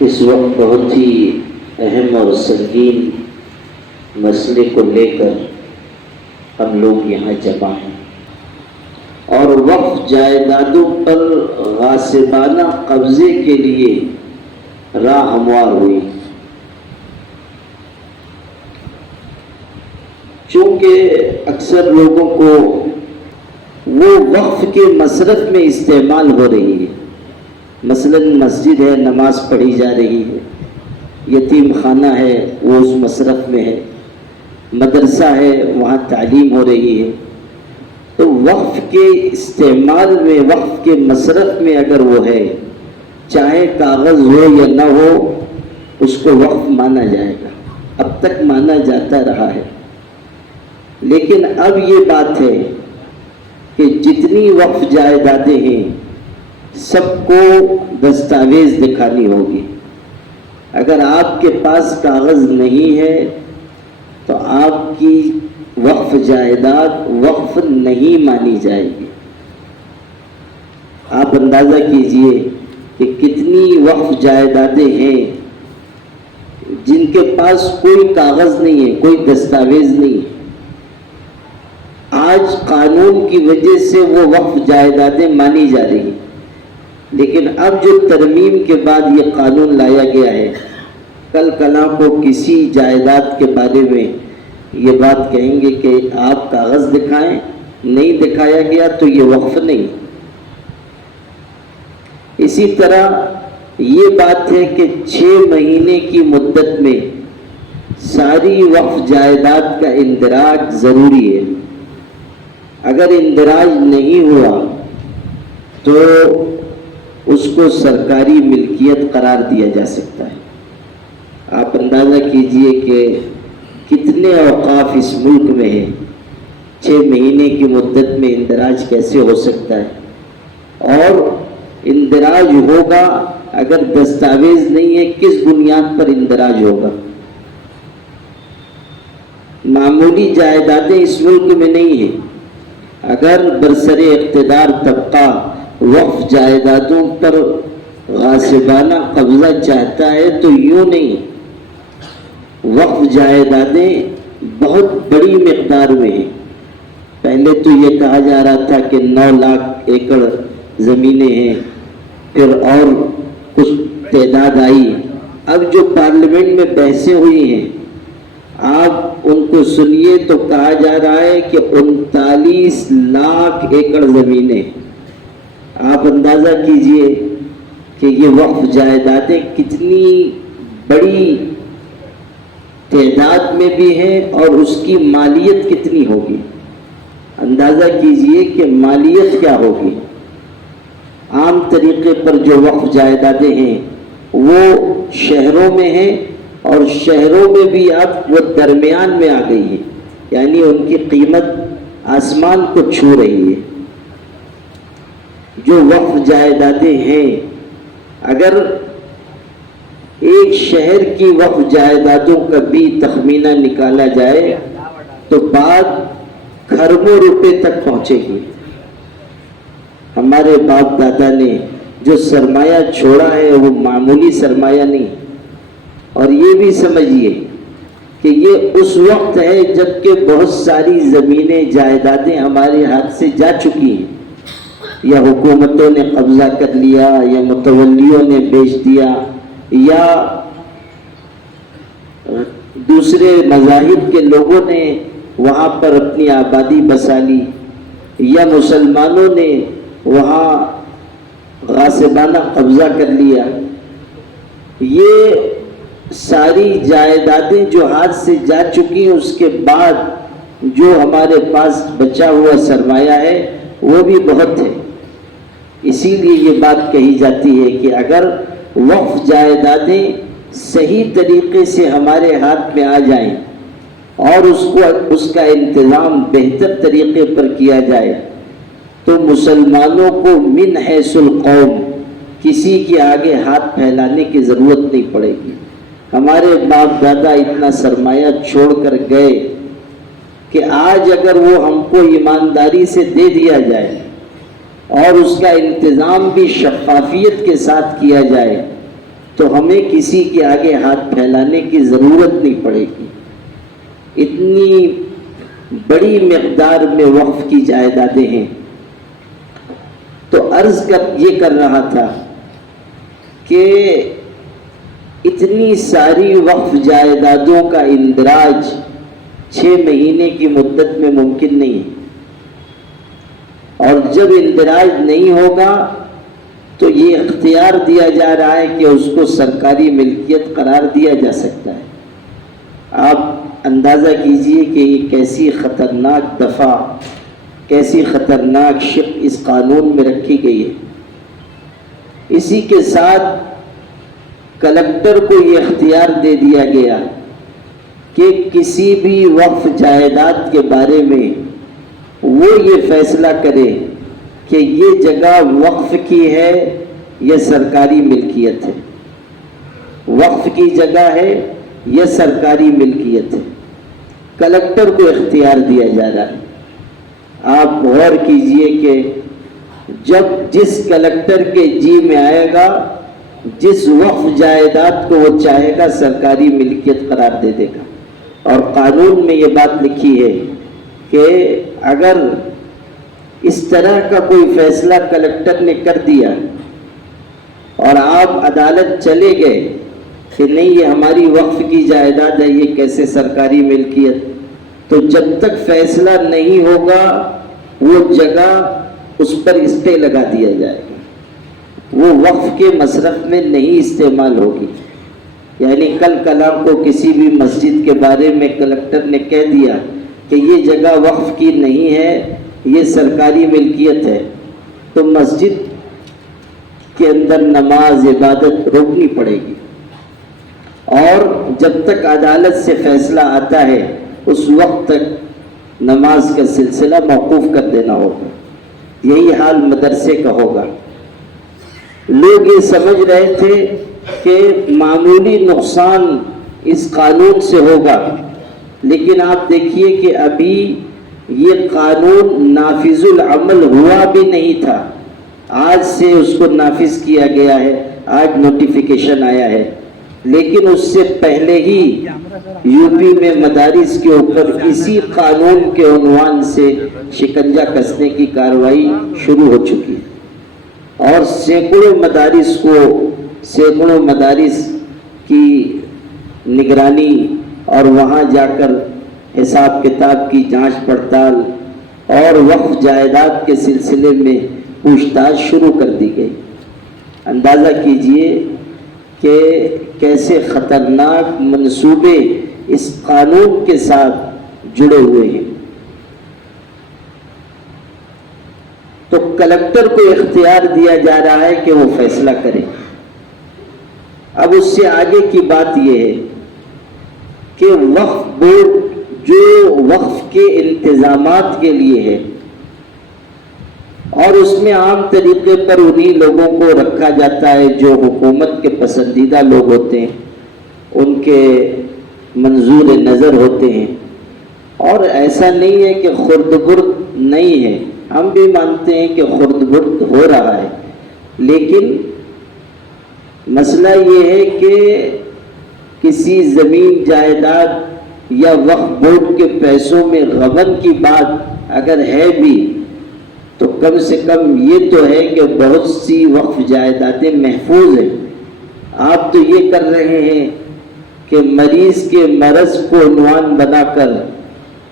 اس وقت بہت ہی اہم اور سنگین مسئلے کو لے کر ہم لوگ یہاں جمع ہیں، اور وقف جائیدادوں پر غاصبانہ قبضے کے لیے راہ ہموار ہوئی۔ چونکہ اکثر لوگوں کو وہ وقف کے مصرف میں استعمال ہو رہی ہے، مثلا مسجد ہے، نماز پڑھی جا رہی ہے، یتیم خانہ ہے وہ اس مصرف میں ہے، مدرسہ ہے وہاں تعلیم ہو رہی ہے، تو وقف کے استعمال میں، وقف کے مصرف میں اگر وہ ہے، چاہے کاغذ ہو یا نہ ہو، اس کو وقف مانا جائے گا۔ اب تک مانا جاتا رہا ہے، لیکن اب یہ بات ہے کہ جتنی وقف جائیدادیں ہیں سب کو دستاویز دکھانی ہوگی۔ اگر آپ کے پاس کاغذ نہیں ہے تو آپ کی وقف جائیداد وقف نہیں مانی جائے گی۔ آپ اندازہ کیجئے کہ کتنی وقف جائیدادیں ہیں جن کے پاس کوئی کاغذ نہیں ہے، کوئی دستاویز نہیں ہے۔ آج قانون کی وجہ سے وہ وقف جائیدادیں مانی جا رہی ہیں، لیکن اب جو ترمیم کے بعد یہ قانون لایا گیا ہے، کل کلاں کو کسی جائیداد کے بارے میں یہ بات کہیں گے کہ آپ کاغذ دکھائیں، نہیں دکھایا گیا تو یہ وقف نہیں۔ اسی طرح یہ بات ہے کہ 6 مہینے کی مدت میں ساری وقف جائیداد کا اندراج ضروری ہے۔ اگر اندراج نہیں ہوا تو اس کو سرکاری ملکیت قرار دیا جا سکتا ہے۔ آپ اندازہ کیجئے کہ کتنے اوقاف اس ملک میں ہیں، 6 مہینے کی مدت میں اندراج کیسے ہو سکتا ہے؟ اور اندراج ہوگا اگر دستاویز نہیں ہے، کس بنیاد پر اندراج ہوگا؟ معمولی جائیدادیں اس ملک میں نہیں ہیں۔ اگر برسر اقتدار طبقہ وقف جائیدادوں پر غاصبانہ قبضہ چاہتا ہے تو یوں نہیں، وقف جائیدادیں بہت بڑی مقدار میں ہیں۔ پہلے تو یہ کہا جا رہا تھا کہ 9 لاکھ ایکڑ زمینیں ہیں، پھر اور کچھ تعداد آئی۔ اب جو پارلیمنٹ میں بحثیں ہوئی ہیں آپ ان کو سنیے تو کہا جا رہا ہے کہ 39 لاکھ ایکڑ زمینیں۔ آپ اندازہ کیجئے کہ یہ وقف جائیدادیں کتنی بڑی تعداد میں بھی ہیں اور اس کی مالیت کتنی ہوگی۔ اندازہ کیجئے کہ مالیت کیا ہوگی۔ عام طریقے پر جو وقف جائیدادیں ہیں وہ شہروں میں ہیں، اور شہروں میں بھی اب وہ درمیان میں آ گئی ہے، یعنی ان کی قیمت آسمان کو چھو رہی ہے۔ جو وقف جائیدادیں ہیں، اگر ایک شہر کی وقف جائیدادوں کا بھی تخمینہ نکالا جائے تو بات کھربوں روپے تک پہنچے گی۔ ہمارے باپ دادا نے جو سرمایہ چھوڑا ہے وہ معمولی سرمایہ نہیں، اور یہ بھی سمجھیے کہ یہ اس وقت ہے جب کہ بہت ساری زمینیں جائیدادیں ہمارے ہاتھ سے جا چکی ہیں، یا حکومتوں نے قبضہ کر لیا، یا متولیوں نے بیچ دیا، یا دوسرے مذاہب کے لوگوں نے وہاں پر اپنی آبادی بسا لی، یا مسلمانوں نے وہاں غاصبانہ قبضہ کر لیا۔ یہ ساری جائیدادیں جو ہاتھ سے جا چکی ہیں، اس کے بعد جو ہمارے پاس بچا ہوا سرمایہ ہے وہ بھی بہت ہے۔ اسی لیے یہ بات کہی جاتی ہے کہ اگر وقف جائیدادیں صحیح طریقے سے ہمارے ہاتھ میں آ جائیں اور اس کا انتظام بہتر طریقے پر کیا جائے تو مسلمانوں کو من حیث القوم کسی کے آگے ہاتھ پھیلانے کی ضرورت نہیں پڑے گی۔ ہمارے باپ دادا اتنا سرمایہ چھوڑ کر گئے کہ آج اگر وہ ہم کو ایمانداری سے دے دیا جائے اور اس کا انتظام بھی شفافیت کے ساتھ کیا جائے تو ہمیں کسی کے آگے ہاتھ پھیلانے کی ضرورت نہیں پڑے گی. اتنی بڑی مقدار میں وقف کی جائیدادیں ہیں. تو عرض یہ کر رہا تھا کہ اتنی ساری وقف جائیدادوں کا اندراج 6 مہینے کی مدت میں ممکن نہیں ہے، اور جب اندراج نہیں ہوگا تو یہ اختیار دیا جا رہا ہے کہ اس کو سرکاری ملکیت قرار دیا جا سکتا ہے. آپ اندازہ کیجئے کہ یہ کیسی خطرناک دفعہ، کیسی خطرناک شق اس قانون میں رکھی گئی ہے. اسی کے ساتھ کلکٹر کو یہ اختیار دے دیا گیا کہ کسی بھی وقف جائیداد کے بارے میں وہ یہ فیصلہ کرے کہ یہ جگہ وقف کی ہے یا سرکاری ملکیت ہے، وقف کی جگہ ہے یا سرکاری ملکیت ہے. کلکٹر کو اختیار دیا جا رہا ہے. آپ غور کیجئے کہ جب جس کلکٹر کے جی میں آئے گا، جس وقف جائیداد کو وہ چاہے گا سرکاری ملکیت قرار دے دے گا. اور قانون میں یہ بات لکھی ہے کہ اگر اس طرح کا کوئی فیصلہ کلکٹر نے کر دیا اور آپ عدالت چلے گئے کہ نہیں یہ ہماری وقف کی جائیداد ہے، یہ کیسے سرکاری ملکیت، تو جب تک فیصلہ نہیں ہوگا وہ جگہ اس پر اسٹے لگا دیا جائے گا، وہ وقف کے مصرف میں نہیں استعمال ہوگی. یعنی کل کلام کو کسی بھی مسجد کے بارے میں کلکٹر نے کہہ دیا کہ یہ جگہ وقف کی نہیں ہے، یہ سرکاری ملکیت ہے، تو مسجد کے اندر نماز عبادت روکنی پڑے گی، اور جب تک عدالت سے فیصلہ آتا ہے اس وقت تک نماز کا سلسلہ موقوف کر دینا ہوگا. یہی حال مدرسے کا ہوگا. لوگ یہ سمجھ رہے تھے کہ معمولی نقصان اس قانون سے ہوگا، لیکن آپ دیکھیے کہ ابھی یہ قانون نافذ العمل ہوا بھی نہیں تھا. آج سے اس کو نافذ کیا گیا ہے، آج نوٹیفیکیشن آیا ہے، لیکن اس سے پہلے ہی یو پی میں مدارس کے اوپر اسی قانون کے عنوان سے شکنجہ کسنے کی کارروائی شروع ہو چکی ہے، اور سینکڑوں مدارس کی نگرانی اور وہاں جا کر حساب کتاب کی جانچ پڑتال اور وقف جائیداد کے سلسلے میں پوچھ تاچھ شروع کر دی گئی. اندازہ کیجئے کہ کیسے خطرناک منصوبے اس قانون کے ساتھ جڑے ہوئے ہیں. تو کلکٹر کو اختیار دیا جا رہا ہے کہ وہ فیصلہ کرے. اب اس سے آگے کی بات یہ ہے کہ وقف بورڈ جو وقف کے انتظامات کے لیے ہے، اور اس میں عام طریقے پر انہی لوگوں کو رکھا جاتا ہے جو حکومت کے پسندیدہ لوگ ہوتے ہیں، ان کے منظور نظر ہوتے ہیں. اور ایسا نہیں ہے کہ خرد برد نہیں ہے، ہم بھی مانتے ہیں کہ خرد برد ہو رہا ہے، لیکن مسئلہ یہ ہے کہ کسی زمین جائیداد یا وقف بورڈ کے پیسوں میں غبن کی بات اگر ہے بھی تو کم سے کم یہ تو ہے کہ بہت سی وقف جائیدادیں محفوظ ہیں. آپ تو یہ کر رہے ہیں کہ مریض کے مرض کو عنوان بنا کر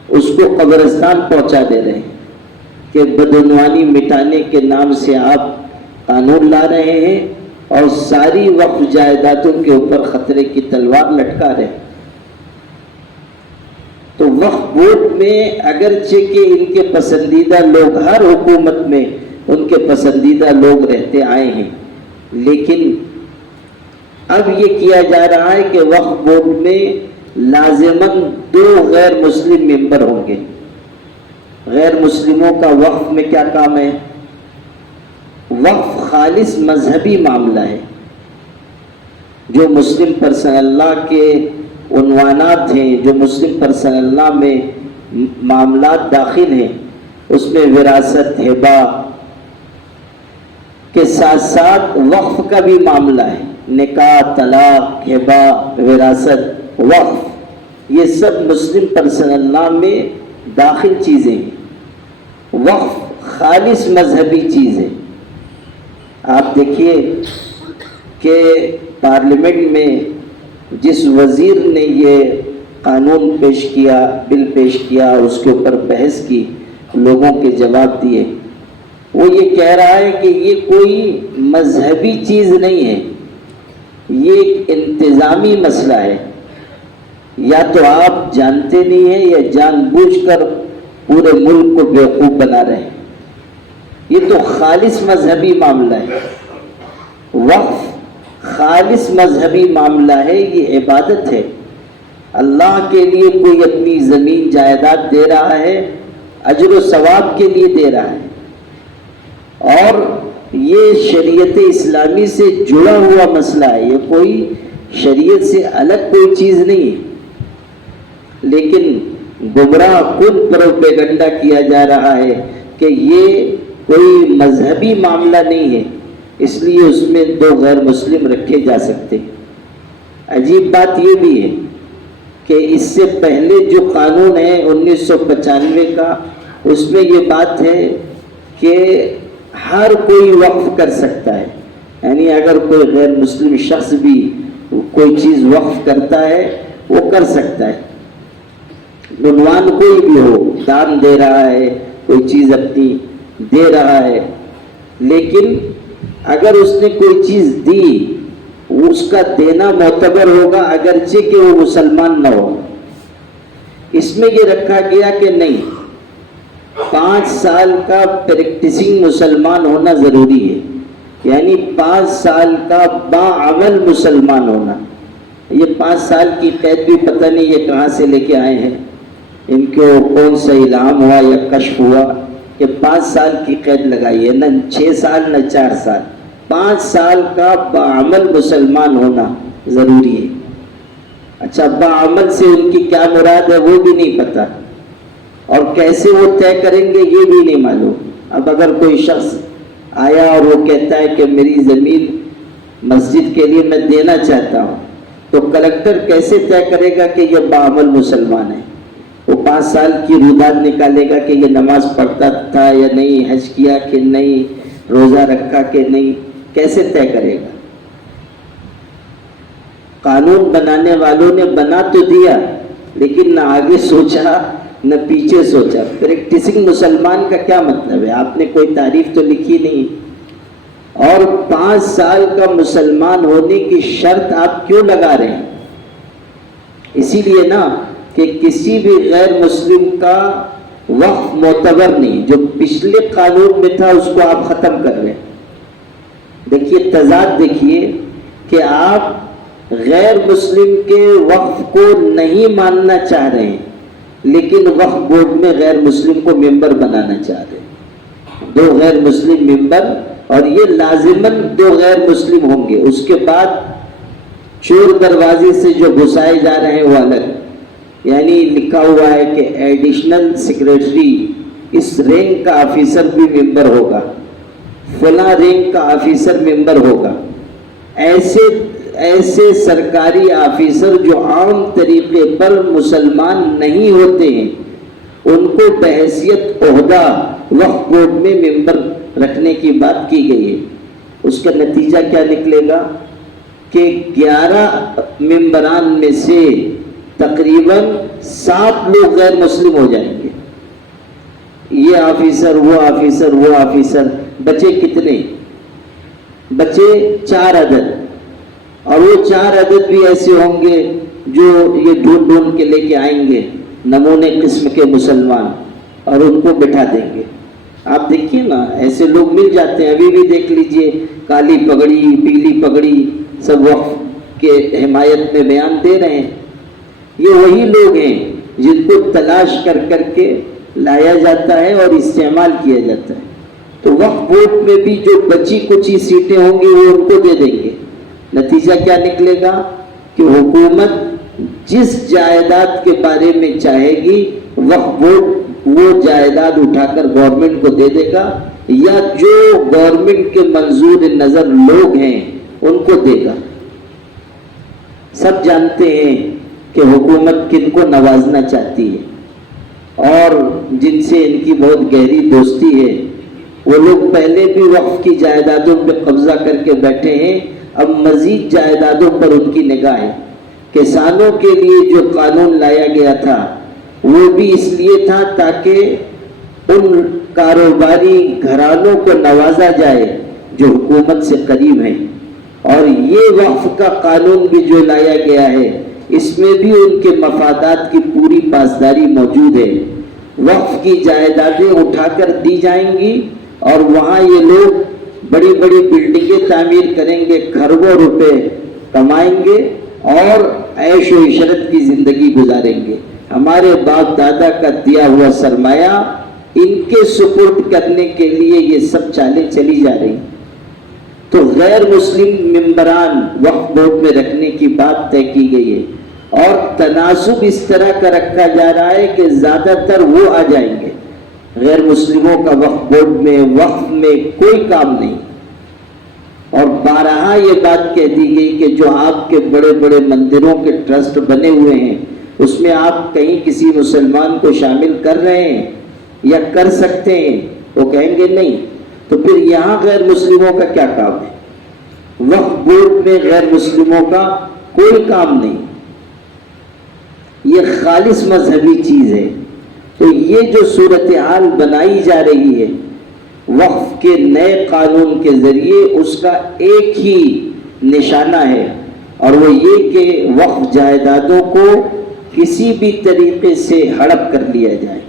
اس کو قبرستان پہنچا دے رہے ہیں کہ بدعنوانی مٹانے کے نام سے آپ قانون لا رہے ہیں اور ساری وقف جائیدادوں کے اوپر خطرے کی تلوار لٹکا رہے ہیں. تو وقف بورڈ میں اگرچہ کہ ان کے پسندیدہ لوگ ہر حکومت میں ان کے پسندیدہ لوگ رہتے آئے ہیں، لیکن اب یہ کیا جا رہا ہے کہ وقف بورڈ میں لازماً 2 غیر مسلم ممبر ہوں گے. غیر مسلموں کا وقف میں کیا کام ہے؟ وقف خالص مذہبی معاملہ ہے. جو مسلم پرسنل لا کے عنوانات ہیں، جو مسلم پرسنل لا میں معاملات داخل ہیں، اس میں وراثت، ہبہ کے ساتھ ساتھ وقف کا بھی معاملہ ہے. نکاح، طلاق، ہبہ، وراثت، وقف، یہ سب مسلم پرسنل لا میں داخل چیزیں ہیں۔ وقف خالص مذہبی چیز ہے۔ آپ دیکھیے کہ پارلیمنٹ میں جس وزیر نے یہ قانون پیش کیا، بل پیش کیا، اس کے اوپر بحث کی، لوگوں کے جواب دیے، وہ یہ کہہ رہا ہے کہ یہ کوئی مذہبی چیز نہیں ہے، یہ ایک انتظامی مسئلہ ہے۔ یا تو آپ جانتے نہیں ہیں یا جان بوجھ کر پورے ملک کو بیوقوف بنا رہے ہیں۔ یہ تو خالص مذہبی معاملہ ہے۔ وقف خالص مذہبی معاملہ ہے، یہ عبادت ہے۔ اللہ کے لیے کوئی اپنی زمین جائیداد دے رہا ہے، اجر و ثواب کے لیے دے رہا ہے، اور یہ شریعت اسلامی سے جڑا ہوا مسئلہ ہے، یہ کوئی شریعت سے الگ کوئی چیز نہیں ہے۔ لیکن گمراہ کن پروپیگنڈا کیا جا رہا ہے کہ یہ کوئی مذہبی معاملہ نہیں ہے، اس لیے اس میں 2 غیر مسلم رکھے جا سکتے۔ عجیب بات یہ بھی ہے کہ اس سے پہلے جو قانون ہے 1995 کا، اس میں یہ بات ہے کہ ہر کوئی وقف کر سکتا ہے، یعنی اگر کوئی غیر مسلم شخص بھی کوئی چیز وقف کرتا ہے وہ کر سکتا ہے، عنوان کوئی بھی ہو، دان دے رہا ہے، کوئی چیز اپنی دے رہا ہے، لیکن اگر اس نے کوئی چیز دی اس کا دینا معتبر ہوگا اگرچہ کہ وہ مسلمان نہ ہو۔ اس میں یہ رکھا گیا کہ نہیں، 5 سال کا پریکٹسنگ مسلمان ہونا ضروری ہے، یعنی 5 سال کا باعمل مسلمان ہونا۔ یہ 5 سال کی قید بھی پتہ نہیں یہ کہاں سے لے کے آئے ہیں، ان کو کون سا الہام ہوا یا کشف ہوا کہ 5 سال کی قید لگائی ہے، نہ 6 سال نہ 4 سال، 5 سال کا باعمل مسلمان ہونا ضروری ہے۔ اچھا، باعمل سے ان کی کیا مراد ہے وہ بھی نہیں پتہ، اور کیسے وہ طے کریں گے یہ بھی نہیں معلوم۔ اب اگر کوئی شخص آیا اور وہ کہتا ہے کہ میری زمین مسجد کے لیے میں دینا چاہتا ہوں، تو کلکٹر کیسے طے کرے گا کہ یہ باعمل مسلمان ہے؟ وہ 5 سال کی روداد نکالے گا کہ یہ نماز پڑھتا تھا یا نہیں، حج کیا کہ نہیں، روزہ رکھا کہ نہیں، کیسے طے کرے گا؟ قانون بنانے والوں نے بنا تو دیا لیکن نہ آگے سوچا نہ پیچھے سوچا۔ پریکٹسنگ مسلمان کا کیا مطلب ہے؟ آپ نے کوئی تعریف تو لکھی نہیں، اور 5 سال کا مسلمان ہونے کی شرط آپ کیوں لگا رہے ہیں؟ اسی لیے نا کہ کسی بھی غیر مسلم کا وقف معتبر نہیں، جو پچھلے قانون میں تھا اس کو آپ ختم کر رہے ہیں۔ دیکھیے تضاد، دیکھیے کہ آپ غیر مسلم کے وقف کو نہیں ماننا چاہ رہے ہیں لیکن وقف بورڈ میں غیر مسلم کو ممبر بنانا چاہ رہے ہیں، 2 غیر مسلم ممبر، اور یہ لازماً 2 غیر مسلم ہوں گے۔ اس کے بعد چور دروازے سے جو گھسائے جا رہے ہیں وہ الگ، یعنی لکھا ہوا ہے کہ ایڈیشنل سیکریٹری اس رینک کا آفیسر بھی ممبر ہوگا، فلاں رینک کا آفیسر ممبر ہوگا۔ ایسے سرکاری آفیسر جو عام طریقے پر مسلمان نہیں ہوتے ہیں ان کو بحیثیت عہدہ وقف بورڈ میں ممبر رکھنے کی بات کی گئی ہے۔ اس کا نتیجہ کیا نکلے گا کہ 11 ممبران میں سے تقریباً 7 لوگ غیر مسلم ہو جائیں گے۔ یہ آفیسر، وہ آفیسر، وہ آفیسر، بچے کتنے؟ بچے 4 عدد، اور وہ 4 عدد بھی ایسے ہوں گے جو یہ ڈھونڈ ڈھونڈ کے لے کے آئیں گے نمونے قسم کے مسلمان، اور ان کو بٹھا دیں گے۔ آپ دیکھیے نا، ایسے لوگ مل جاتے ہیں، ابھی بھی دیکھ لیجئے، کالی پگڑی، پیلی پگڑی، سب وقف کے حمایت میں بیان دے رہے ہیں۔ یہ وہی لوگ ہیں جن کو تلاش کر کر کے لایا جاتا ہے اور استعمال کیا جاتا ہے۔ تو وقف بورڈ میں بھی جو بچی کچی سیٹیں ہوں گی وہ ان کو دے دیں گے۔ نتیجہ کیا نکلے گا کہ حکومت جس جائیداد کے بارے میں چاہے گی وقف بورڈ وہ جائیداد اٹھا کر گورنمنٹ کو دے دے گا، یا جو گورنمنٹ کے منظور نظر لوگ ہیں ان کو دے گا۔ سب جانتے ہیں کہ حکومت کن کو نوازنا چاہتی ہے اور جن سے ان کی بہت گہری دوستی ہے، وہ لوگ پہلے بھی وقف کی جائیدادوں پہ قبضہ کر کے بیٹھے ہیں، اب مزید جائیدادوں پر ان کی نگاہ ہے۔ کسانوں کے لیے جو قانون لایا گیا تھا وہ بھی اس لیے تھا تاکہ ان کاروباری گھرانوں کو نوازا جائے جو حکومت سے قریب ہیں، اور یہ وقف کا قانون بھی جو لایا گیا ہے اس میں بھی ان کے مفادات کی پوری پاسداری موجود ہے۔ وقف کی جائیدادیں اٹھا کر دی جائیں گی اور وہاں یہ لوگ بڑی بڑی بلڈنگیں تعمیر کریں گے، کھربوں روپے کمائیں گے اور عیش و عشرت کی زندگی گزاریں گے۔ ہمارے باپ دادا کا دیا ہوا سرمایہ ان کے سپرد کرنے کے لیے یہ سب چالیں چلی جا رہی، تو غیر مسلم ممبران وقف بورڈ میں رکھنے کی بات طے کی گئی ہے، اور تناسب اس طرح کا رکھا جا رہا ہے کہ زیادہ تر وہ آ جائیں گے۔ غیر مسلموں کا وقف بورڈ میں وقف میں کوئی کام نہیں، اور بارہا یہ بات کہہ دی گئی کہ جو آپ کے بڑے بڑے مندروں کے ٹرسٹ بنے ہوئے ہیں اس میں آپ کہیں کسی مسلمان کو شامل کر رہے ہیں یا کر سکتے ہیں؟ وہ کہیں گے نہیں، تو پھر یہاں غیر مسلموں کا کیا کام ہے؟ وقف بورڈ میں غیر مسلموں کا کوئی کام نہیں، یہ خالص مذہبی چیز ہے۔ تو یہ جو صورتحال بنائی جا رہی ہے وقف کے نئے قانون کے ذریعے، اس کا ایک ہی نشانہ ہے، اور وہ یہ کہ وقف جائیدادوں کو کسی بھی طریقے سے ہڑپ کر لیا جائے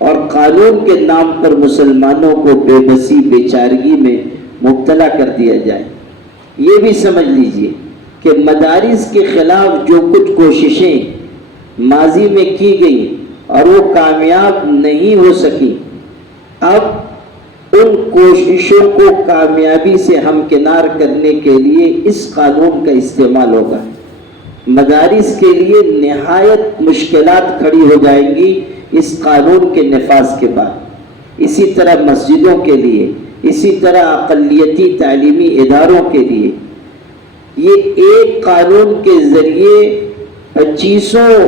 اور قانون کے نام پر مسلمانوں کو بے بسی بے چارگی میں مبتلا کر دیا جائے۔ یہ بھی سمجھ لیجئے کہ مدارس کے خلاف جو کچھ کوششیں ماضی میں کی گئی اور وہ کامیاب نہیں ہو سکی، اب ان کوششوں کو کامیابی سے ہمکنار کرنے کے لیے اس قانون کا استعمال ہوگا۔ مدارس کے لیے نہایت مشکلات کھڑی ہو جائیں گی اس قانون کے نفاذ کے بعد، اسی طرح مسجدوں کے لیے، اسی طرح اقلیتی تعلیمی اداروں کے لیے۔ یہ ایک قانون کے ذریعے 2500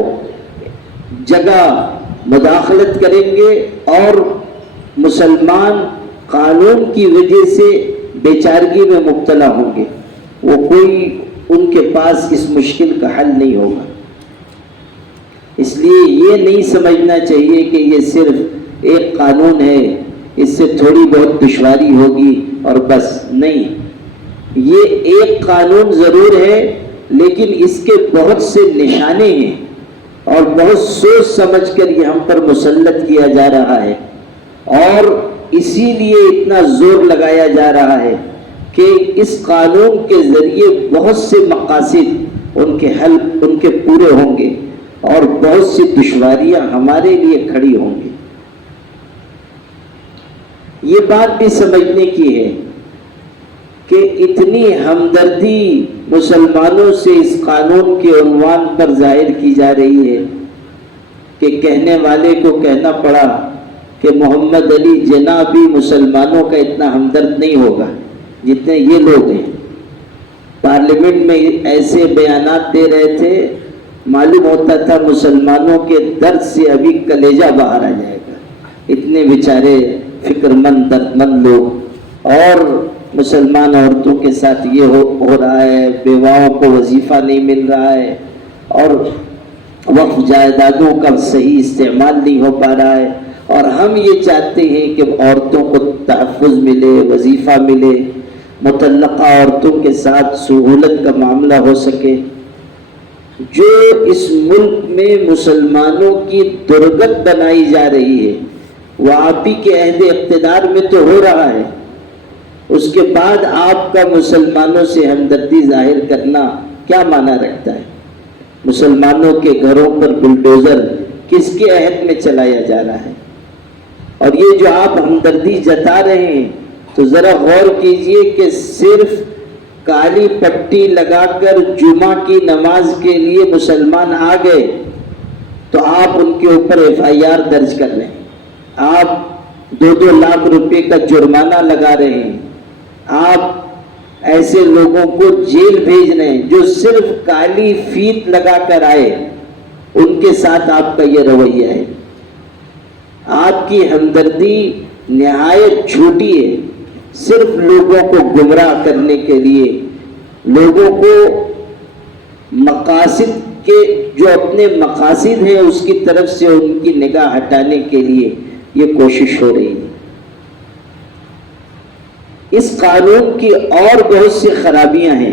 جگہ مداخلت کریں گے اور مسلمان قانون کی وجہ سے بے چارگی میں مبتلا ہوں گے، وہ کوئی ان کے پاس اس مشکل کا حل نہیں ہوگا۔ اس لیے یہ نہیں سمجھنا چاہیے کہ یہ صرف ایک قانون ہے، اس سے تھوڑی بہت دشواری ہوگی اور بس، نہیں، یہ ایک قانون ضرور ہے لیکن اس کے بہت سے نشانے ہیں اور بہت سوچ سمجھ کر یہ ہم پر مسلط کیا جا رہا ہے، اور اسی لیے اتنا زور لگایا جا رہا ہے کہ اس قانون کے ذریعے بہت سے مقاصد ان کے پورے ہوں گے اور بہت سی دشواریاں ہمارے لیے کھڑی ہوں گی۔ یہ بات بھی سمجھنے کی ہے کہ اتنی ہمدردی مسلمانوں سے اس قانون کے عنوان پر ظاہر کی جا رہی ہے کہ کہنے والے کو کہنا پڑا کہ محمد علی جناح بھی مسلمانوں کا اتنا ہمدرد نہیں ہوگا جتنے یہ لوگ ہیں۔ پارلیمنٹ میں ایسے بیانات دے رہے تھے، معلوم ہوتا تھا مسلمانوں کے درد سے ابھی کلیجہ باہر آ جائے گا، اتنے بیچارے فکر مند درد مند لوگ۔ اور مسلمان عورتوں کے ساتھ یہ ہو رہا ہے، بیواؤں کو وظیفہ نہیں مل رہا ہے، اور وقف جائیدادوں کا صحیح استعمال نہیں ہو پا رہا ہے، اور ہم یہ چاہتے ہیں کہ عورتوں کو تحفظ ملے، وظیفہ ملے، مطلقہ عورتوں کے ساتھ سہولت کا معاملہ ہو سکے۔ جو اس ملک میں مسلمانوں کی درگت بنائی جا رہی ہے وہ آپ ہی کے عہد اقتدار میں تو ہو رہا ہے، اس کے بعد آپ کا مسلمانوں سے ہمدردی ظاہر کرنا کیا معنی رکھتا ہے؟ مسلمانوں کے گھروں پر بلڈوزر کس کے عہد میں چلایا جا رہا ہے؟ اور یہ جو آپ ہمدردی جتا رہے ہیں تو ذرا غور کیجئے کہ صرف کالی پٹی لگا کر جمعہ کی نماز کے لیے مسلمان آ گئے تو آپ ان کے اوپر FIR درج کر رہے ہیں، آپ 2-2 لاکھ روپے کا جرمانہ لگا رہے ہیں، آپ ایسے لوگوں کو جیل بھیج رہے ہیں جو صرف کالی فیت لگا کر آئے، ان کے ساتھ آپ کا یہ رویہ ہے۔ آپ کی ہمدردی نہایت چھوٹی ہے، صرف لوگوں کو گمراہ کرنے کے لیے، لوگوں کو مقاصد کے جو اپنے مقاصد ہیں اس کی طرف سے ان کی نگاہ ہٹانے کے لیے یہ کوشش ہو رہی ہے۔ اس قانون کی اور بہت سی خرابیاں ہیں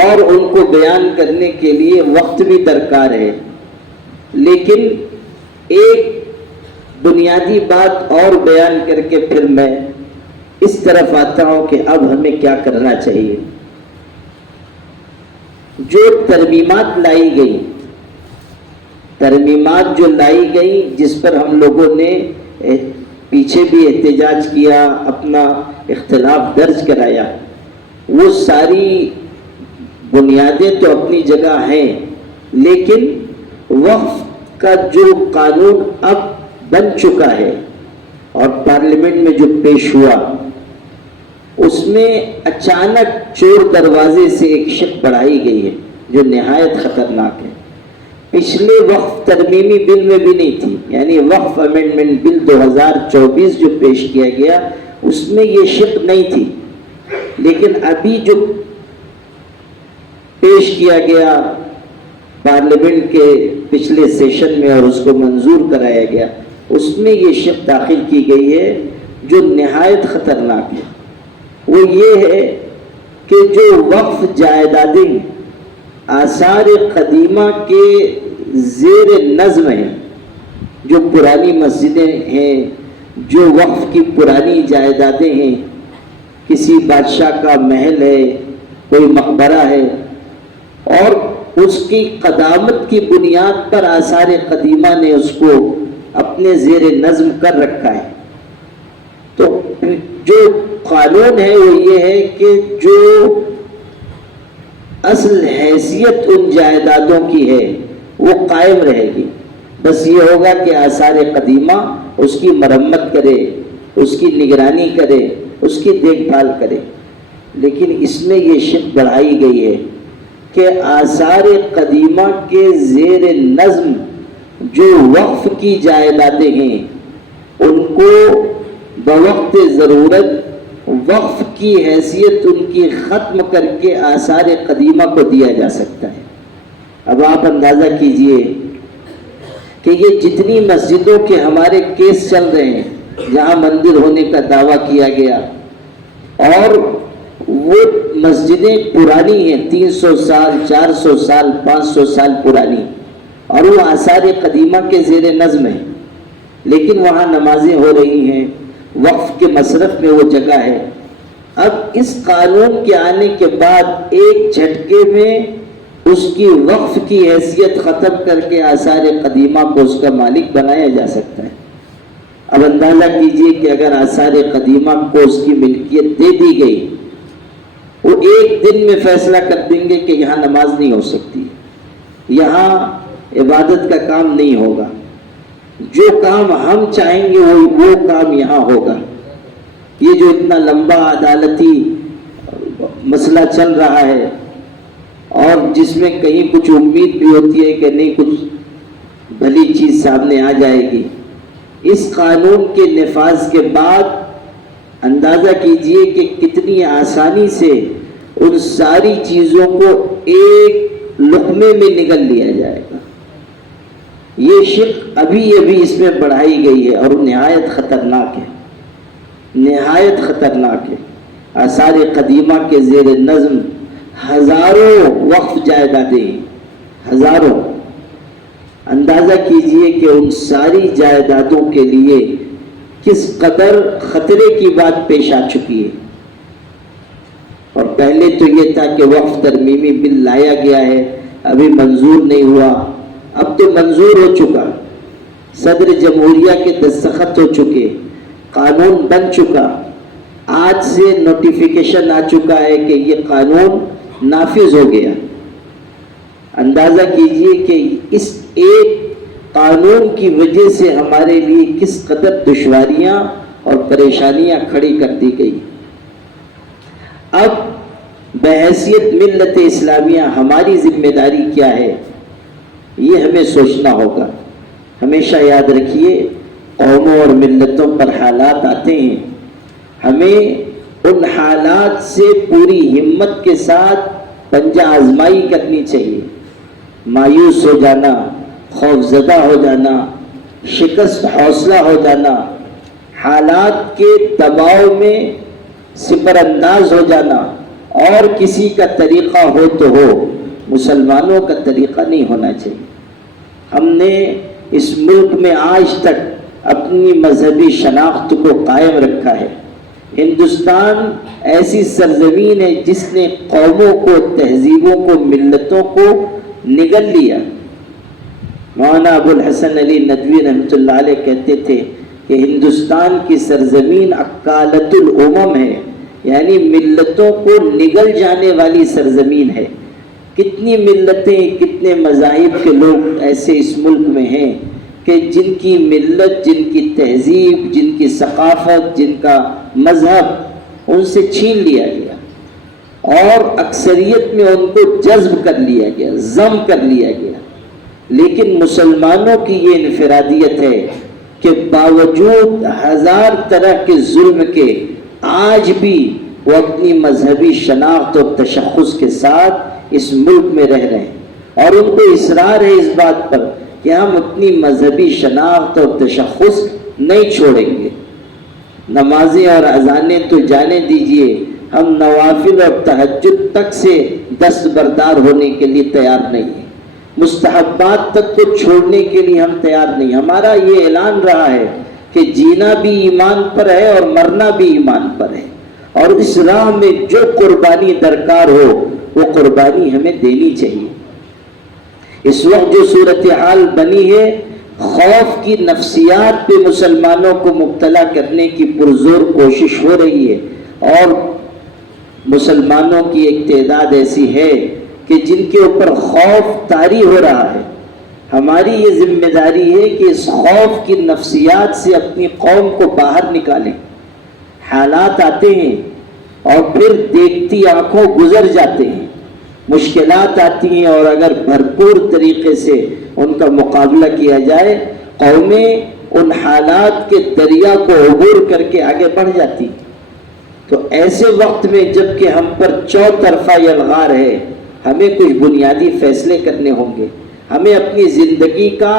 اور ان کو بیان کرنے کے لیے وقت بھی درکار ہے، لیکن ایک بنیادی بات اور بیان کر کے پھر میں اس طرف آتا ہوں کہ اب ہمیں کیا کرنا چاہیے۔ جو ترمیمات لائی گئی، ترمیمات جو لائی گئی جس پر ہم لوگوں نے پیچھے بھی احتجاج کیا، اپنا اختلاف درج کرایا، وہ ساری بنیادیں تو اپنی جگہ ہیں، لیکن وقف کا جو قانون اب بن چکا ہے اور پارلیمنٹ میں جو پیش ہوا، اس میں اچانک چور دروازے سے ایک شق بڑھائی گئی ہے جو نہایت خطرناک ہے۔ پچھلے وقف ترمیمی بل میں بھی نہیں تھی، یعنی وقف امینڈمنٹ بل 2024 جو پیش کیا گیا اس میں یہ شق نہیں تھی، لیکن ابھی جو پیش کیا گیا پارلیمنٹ کے پچھلے سیشن میں اور اس کو منظور کرایا گیا، اس میں یہ شق داخل کی گئی ہے جو نہایت خطرناک ہے۔ وہ یہ ہے کہ جو وقف جائیدادیں آثار قدیمہ کے زیر نظم ہیں، جو پرانی مسجدیں ہیں، جو وقف کی پرانی جائیدادیں ہیں، کسی بادشاہ کا محل ہے، کوئی مقبرہ ہے، اور اس کی قدامت کی بنیاد پر آثار قدیمہ نے اس کو اپنے زیر نظم کر رکھا ہے، تو جو قانون ہے وہ یہ ہے کہ جو اصل حیثیت ان جائیدادوں کی ہے وہ قائم رہے گی، بس یہ ہوگا کہ آثار قدیمہ اس کی مرمت کرے، اس کی نگرانی کرے، اس کی دیکھ بھال کرے۔ لیکن اس میں یہ شق بڑھائی گئی ہے کہ آثار قدیمہ کے زیر نظم جو وقف کی جائیدادیں ہیں ان کو بوقت ضرورت وقف کی حیثیت ان کی ختم کر کے آثار قدیمہ کو دیا جا سکتا ہے۔ اب آپ اندازہ کیجئے کہ یہ جتنی مسجدوں کے ہمارے کیس چل رہے ہیں جہاں مندر ہونے کا دعویٰ کیا گیا، اور وہ مسجدیں پرانی ہیں، 300 سال 400 سال 500 سال پرانی، اور وہ آثار قدیمہ کے زیر نظم ہیں، لیکن وہاں نمازیں ہو رہی ہیں، وقف کے مصرف میں وہ جگہ ہے۔ اب اس قانون کے آنے کے بعد ایک جھٹکے میں اس کی وقف کی حیثیت ختم کر کے آثار قدیمہ کو اس کا مالک بنایا جا سکتا ہے۔ اب اندازہ کیجئے کہ اگر آثار قدیمہ کو اس کی ملکیت دے دی گئی، وہ ایک دن میں فیصلہ کر دیں گے کہ یہاں نماز نہیں ہو سکتی، یہاں عبادت کا کام نہیں ہوگا، جو کام ہم چاہیں گے وہ کام یہاں ہوگا۔ یہ جو اتنا لمبا عدالتی مسئلہ چل رہا ہے اور جس میں کہیں کچھ امید بھی ہوتی ہے کہ نہیں کچھ بھلی چیز سامنے آ جائے گی، اس قانون کے نفاذ کے بعد اندازہ کیجئے کہ کتنی آسانی سے ان ساری چیزوں کو ایک لقمے میں نگل لیا جائے گا۔ یہ شق ابھی اس میں بڑھائی گئی ہے اور نہایت خطرناک ہے، نہایت خطرناک ہے۔ آثار قدیمہ کے زیر نظم ہزاروں وقف جائیدادیں، ہزاروں۔ اندازہ کیجئے کہ ان ساری جائیدادوں کے لیے کس قدر خطرے کی بات پیش آ چکی ہے۔ اور پہلے تو یہ تھا کہ وقف ترمیمی بل لایا گیا ہے، ابھی منظور نہیں ہوا، اب تو منظور ہو چکا، صدر جمہوریہ کے دستخط ہو چکے، قانون بن چکا، آج سے نوٹیفیکیشن آ چکا ہے کہ یہ قانون نافذ ہو گیا۔ اندازہ کیجئے کہ اس ایک قانون کی وجہ سے ہمارے لیے کس قدر دشواریاں اور پریشانیاں کھڑی کر دی گئی۔ اب بحیثیت ملت اسلامیہ ہماری ذمہ داری کیا ہے، یہ ہمیں سوچنا ہوگا۔ ہمیشہ یاد رکھیے، قوموں اور ملتوں پر حالات آتے ہیں، ہمیں ان حالات سے پوری ہمت کے ساتھ پنجہ آزمائی کرنی چاہیے۔ مایوس ہو جانا، خوف زدہ ہو جانا، شکست حوصلہ ہو جانا، حالات کے دباؤ میں سپر انداز ہو جانا اور کسی کا طریقہ ہو تو ہو، مسلمانوں کا طریقہ نہیں ہونا چاہیے۔ ہم نے اس ملک میں آج تک اپنی مذہبی شناخت کو قائم رکھا ہے۔ ہندوستان ایسی سرزمین ہے جس نے قوموں کو، تہذیبوں کو، ملتوں کو نگل لیا۔ مولانا ابو الحسن علی ندوی رحمۃ اللہ علیہ کہتے تھے کہ ہندوستان کی سرزمین اکالت الامم ہے، یعنی ملتوں کو نگل جانے والی سرزمین ہے۔ کتنی ملتیں، کتنے مذاہب کے لوگ ایسے اس ملک میں ہیں کہ جن کی ملت، جن کی تہذیب، جن کی ثقافت، جن کا مذہب ان سے چھین لیا گیا اور اکثریت میں ان کو جذب کر لیا گیا، ضم کر لیا گیا۔ لیکن مسلمانوں کی یہ انفرادیت ہے کہ باوجود ہزار طرح کے ظلم کے آج بھی وہ اپنی مذہبی شناخت اور تشخص کے ساتھ اس ملک میں رہ رہے ہیں، اور ان کو اصرار ہے اس بات پر کہ ہم اپنی مذہبی شناخت اور تشخص نہیں چھوڑیں گے۔ نمازیں اور اذانیں تو جانے دیجئے، ہم نوافل اور تہجد تک سے دستبردار ہونے کے لیے تیار نہیں ہیں، مستحبات تک کو چھوڑنے کے لیے ہم تیار نہیں۔ ہمارا یہ اعلان رہا ہے کہ جینا بھی ایمان پر ہے اور مرنا بھی ایمان پر ہے، اور اس راہ میں جو قربانی درکار ہو وہ قربانی ہمیں دینی چاہیے۔ اس وقت جو صورتحال بنی ہے، خوف کی نفسیات پہ مسلمانوں کو مبتلا کرنے کی پرزور کوشش ہو رہی ہے، اور مسلمانوں کی ایک تعداد ایسی ہے کہ جن کے اوپر خوف طاری ہو رہا ہے۔ ہماری یہ ذمہ داری ہے کہ اس خوف کی نفسیات سے اپنی قوم کو باہر نکالیں۔ حالات آتے ہیں اور پھر دیکھتی آنکھوں گزر جاتے ہیں، مشکلات آتی ہیں، اور اگر بھرپور طریقے سے ان کا مقابلہ کیا جائے، قومیں ان حالات کے دریا کو عبور کر کے آگے بڑھ جاتی۔ تو ایسے وقت میں جب کہ ہم پر چوطرفہ یلغار ہے، ہمیں کچھ بنیادی فیصلے کرنے ہوں گے، ہمیں اپنی زندگی کا،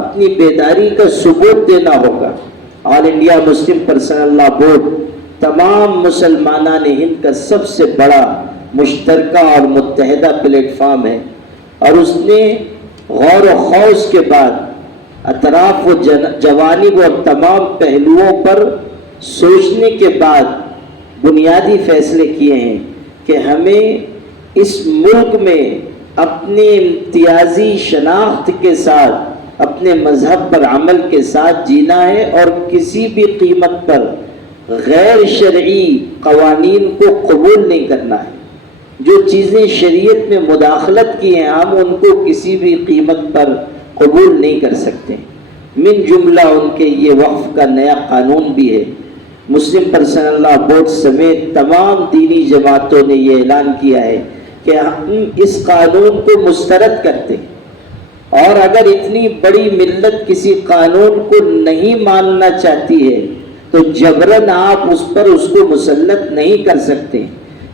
اپنی بیداری کا ثبوت دینا ہوگا۔ آل انڈیا مسلم پرسنل لا بورڈ تمام مسلمانان ہند کا سب سے بڑا مشترکہ اور متحدہ پلیٹ فارم ہے، اور اس نے غور و خوض کے بعد اطراف و جوانب اور تمام پہلوؤں پر سوچنے کے بعد بنیادی فیصلے کیے ہیں کہ ہمیں اس ملک میں اپنے امتیازی شناخت کے ساتھ، اپنے مذہب پر عمل کے ساتھ جینا ہے، اور کسی بھی قیمت پر غیر شرعی قوانین کو قبول نہیں کرنا ہے۔ جو چیزیں شریعت میں مداخلت کی ہیں، ہم ان کو کسی بھی قیمت پر قبول نہیں کر سکتے۔ من جملہ ان کے یہ وقف کا نیا قانون بھی ہے۔ مسلم پرسنل لا بورڈ سمیت تمام دینی جماعتوں نے یہ اعلان کیا ہے کہ ہم اس قانون کو مسترد کرتے ہیں، اور اگر اتنی بڑی ملت کسی قانون کو نہیں ماننا چاہتی ہے تو جبراً آپ اس پر اس کو مسلط نہیں کر سکتے۔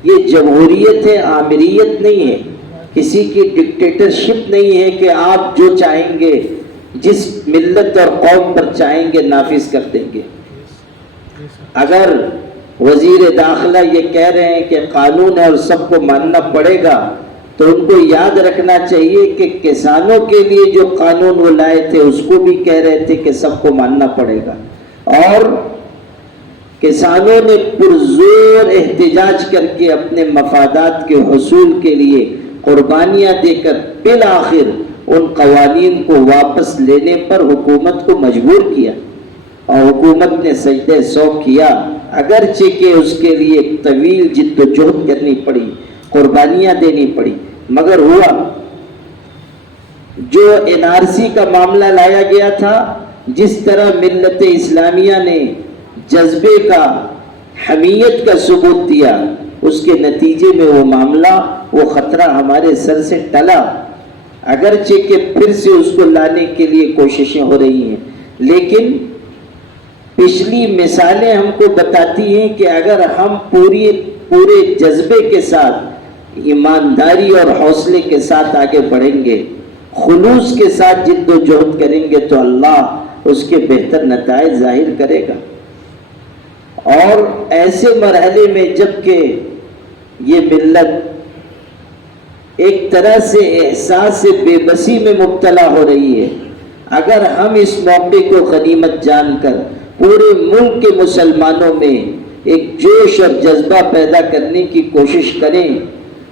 یہ جمہوریت ہے، آمریت نہیں ہے، کسی کی ڈکٹیٹرشپ نہیں ہے کہ آپ جو چاہیں گے، جس ملت اور قوم پر چاہیں گے نافذ کر دیں گے۔ اگر وزیر داخلہ یہ کہہ رہے ہیں کہ قانون ہے اور سب کو ماننا پڑے گا، تو ان کو یاد رکھنا چاہیے کہ کسانوں کے لیے جو قانون وہ لائے تھے اس کو بھی کہہ رہے تھے کہ سب کو ماننا پڑے گا، اور کسانوں نے پرزور احتجاج کر کے اپنے مفادات کے حصول کے لیے قربانیاں دے کر بالآخر ان قوانین کو واپس لینے پر حکومت کو مجبور کیا، اور حکومت نے سجدہ سوگ کیا، اگرچہ کہ اس کے لیے ایک طویل جد و جہد کرنی پڑی، قربانیاں دینی پڑی، مگر ہوا۔ جو NRC کا معاملہ لایا گیا تھا، جس طرح ملت اسلامیہ نے جذبے کا، حمیت کا ثبوت دیا اس کے نتیجے میں وہ معاملہ، وہ خطرہ ہمارے سر سے ٹلا، اگرچہ کہ پھر سے اس کو لانے کے لیے کوششیں ہو رہی ہیں، لیکن پچھلی مثالیں ہم کو بتاتی ہیں کہ اگر ہم پورے جذبے کے ساتھ، ایمانداری اور حوصلے کے ساتھ آگے بڑھیں گے، خلوص کے ساتھ جد و جہد کریں گے، تو اللہ اس کے بہتر نتائج ظاہر کرے گا۔ اور ایسے مرحلے میں جب کہ یہ ملت ایک طرح سے احساس بے بسی میں مبتلا ہو رہی ہے، اگر ہم اس موقع کو غنیمت جان کر پورے ملک کے مسلمانوں میں ایک جوش اور جذبہ پیدا کرنے کی کوشش کریں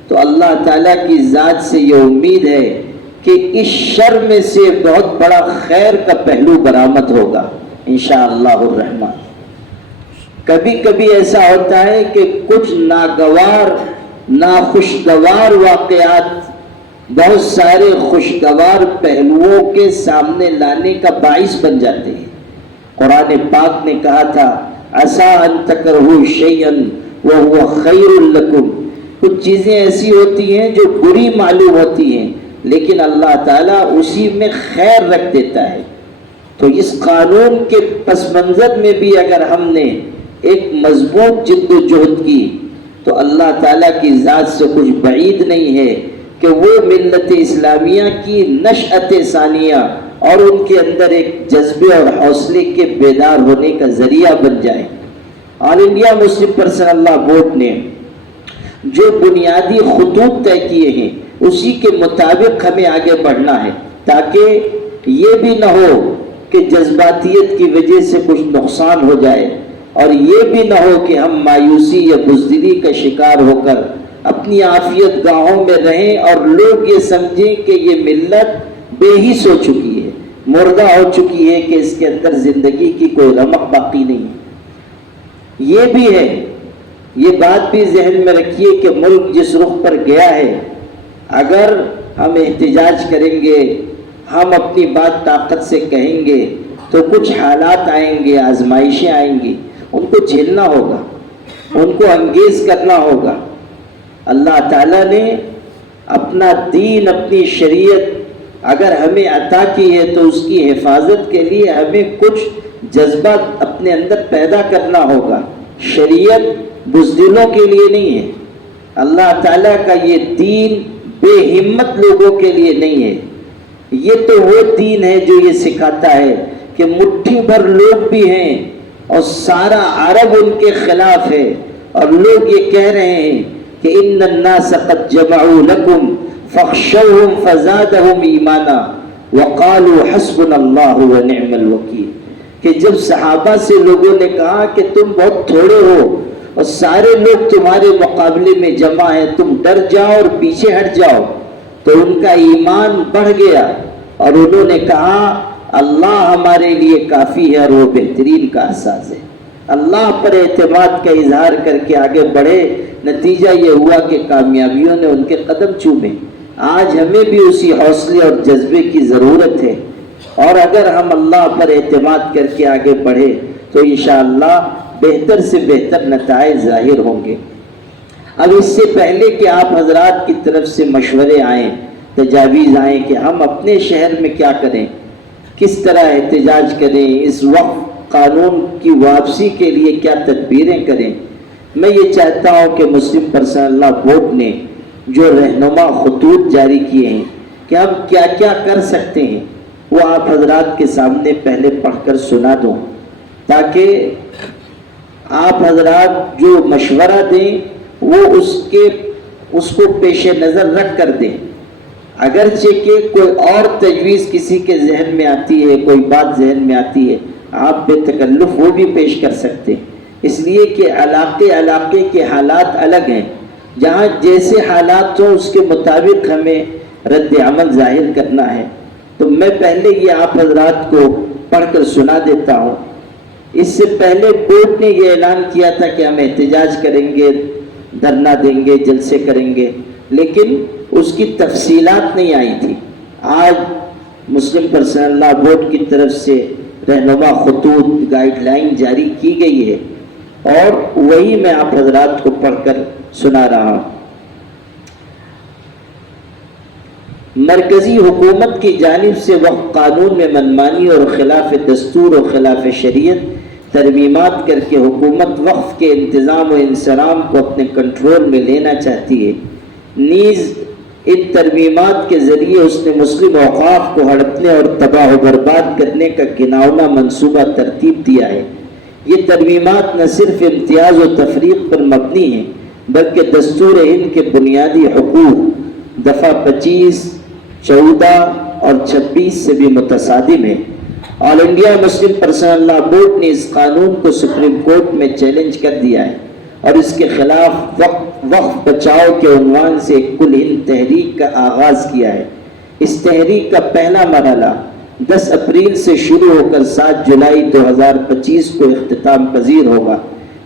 تو اللہ تعالیٰ کی ذات سے یہ امید ہے کہ اس شر میں سے بہت بڑا خیر کا پہلو برآمد ہوگا انشاءاللہ الرحمن۔ کبھی کبھی ایسا ہوتا ہے کہ کچھ ناگوار، ناخوشگوار واقعات بہت سارے خوشگوار پہلوؤں کے سامنے لانے کا باعث بن جاتے ہیں۔ قرآن پاک نے کہا تھا عَسَىٰ أَن تَكْرَهُوا شَيْئًا وَهُوَ خَيْرٌ لَكُمْ، کچھ چیزیں ایسی ہوتی ہیں جو بری معلوم ہوتی ہیں لیکن اللہ تعالیٰ اسی میں خیر رکھ دیتا ہے۔ تو اس قانون کے پس منظر میں بھی اگر ہم نے ایک مضبوط جد و جہد کی تو اللہ تعالیٰ کی ذات سے کچھ بعید نہیں ہے کہ وہ ملت اسلامیہ کی نشأت ثانیہ اور ان کے اندر ایک جذبے اور حوصلے کے بیدار ہونے کا ذریعہ بن جائے۔ آل انڈیا مسلم پرسنل لا بورڈ نے جو بنیادی خطوط طے کیے ہیں اسی کے مطابق ہمیں آگے بڑھنا ہے، تاکہ یہ بھی نہ ہو کہ جذباتیت کی وجہ سے کچھ نقصان ہو جائے، اور یہ بھی نہ ہو کہ ہم مایوسی یا بزدلی کا شکار ہو کر اپنی عافیت گاہوں میں رہیں اور لوگ یہ سمجھیں کہ یہ ملت بے حس ہو چکی ہے، مردہ ہو چکی ہے، کہ اس کے اندر زندگی کی کوئی رمق باقی نہیں۔ یہ بھی ہے، یہ بات بھی ذہن میں رکھیے کہ ملک جس رخ پر گیا ہے، اگر ہم احتجاج کریں گے، ہم اپنی بات طاقت سے کہیں گے تو کچھ حالات آئیں گے، آزمائشیں آئیں گی، ان کو جھیلنا ہوگا، ان کو انگیز کرنا ہوگا۔ اللہ تعالیٰ نے اپنا دین، اپنی شریعت اگر ہمیں عطا کی ہے تو اس کی حفاظت کے لیے ہمیں کچھ جذبہ اپنے اندر پیدا کرنا ہوگا۔ شریعت بزدلوں کے لیے نہیں ہے، اللہ تعالیٰ کا یہ دین بے ہمت لوگوں کے لیے نہیں ہے۔ یہ تو وہ دین ہے جو یہ سکھاتا ہے کہ مٹھی بھر لوگ بھی ہیں اور سارا عرب ان کے خلاف ہے، اور لوگ یہ کہہ رہے ہیں کہ ان الناس قد جمعوا لكم فاخشوهم فزادهم ایمانا وقالوا حسبنا اللہ ونعم الوکیل، کہ جب صحابہ سے لوگوں نے کہا کہ تم بہت تھوڑے ہو اور سارے لوگ تمہارے مقابلے میں جمع ہیں، تم ڈر جاؤ اور پیچھے ہٹ جاؤ، تو ان کا ایمان بڑھ گیا اور انہوں نے کہا اللہ ہمارے لیے کافی ہے اور وہ بہترین کا احساس ہے۔ اللہ پر اعتماد کا اظہار کر کے آگے بڑھے، نتیجہ یہ ہوا کہ کامیابیوں نے ان کے قدم چومے۔ آج ہمیں بھی اسی حوصلے اور جذبے کی ضرورت ہے، اور اگر ہم اللہ پر اعتماد کر کے آگے بڑھے تو انشاءاللہ بہتر سے بہتر نتائج ظاہر ہوں گے۔ اب اس سے پہلے کہ آپ حضرات کی طرف سے مشورے آئیں، تجاویز آئیں کہ ہم اپنے شہر میں کیا کریں، کس طرح احتجاج کریں، اس وقت قانون کی واپسی کے لیے کیا تدبیریں کریں، میں یہ چاہتا ہوں کہ مسلم پرسنل لا بورڈ نے جو رہنما خطوط جاری کیے ہیں کہ ہم کیا کیا کر سکتے ہیں، وہ آپ حضرات کے سامنے پہلے پڑھ کر سنا دوں، تاکہ آپ حضرات جو مشورہ دیں وہ اس کو پیش نظر رکھ کر دیں۔ اگرچہ کہ کوئی اور تجویز کسی کے ذہن میں آتی ہے، کوئی بات ذہن میں آتی ہے، آپ بے تکلف وہ بھی پیش کر سکتے ہیں، اس لیے کہ علاقے کے حالات الگ ہیں، جہاں جیسے حالات ہوں اس کے مطابق ہمیں رد عمل ظاہر کرنا ہے۔ تو میں پہلے یہ آپ حضرات کو پڑھ کر سنا دیتا ہوں۔ اس سے پہلے بورڈ نے یہ اعلان کیا تھا کہ ہم احتجاج کریں گے، دھرنا دیں گے، جلسے کریں گے، لیکن اس کی تفصیلات نہیں آئی تھی۔ آج مسلم پرسنل لا بورڈ کی طرف سے رہنما خطوط، گائیڈ لائن جاری کی گئی ہے، اور وہی میں آپ حضرات کو پڑھ کر سنا رہا ہوں۔ مرکزی حکومت کی جانب سے وقف قانون میں منمانی اور خلاف دستور و خلاف شریعت ترمیمات کر کے حکومت وقف کے انتظام و انصرام کو اپنے کنٹرول میں لینا چاہتی ہے۔ نیز ان ترمیمات کے ذریعے اس نے مسلم اوقاف کو ہڑپنے اور تباہ و برباد کرنے کا گھناؤنا منصوبہ ترتیب دیا ہے۔ یہ ترمیمات نہ صرف امتیاز و تفریق پر مبنی ہیں بلکہ دستور ہند کے بنیادی حقوق دفعہ 25، 14 اور 26 سے بھی متصادم ہے۔ آل انڈیا مسلم پرسنل لا بورڈ نے اس قانون کو سپریم کورٹ میں چیلنج کر دیا ہے اور اس کے خلاف وقف بچاؤ کے عنوان سے ایک کل ہند تحریک کا آغاز کیا ہے۔ اس تحریک کا پہلا مرحلہ 10 اپریل سے شروع ہو کر 7 جولائی 2025 کو اختتام پذیر ہوگا۔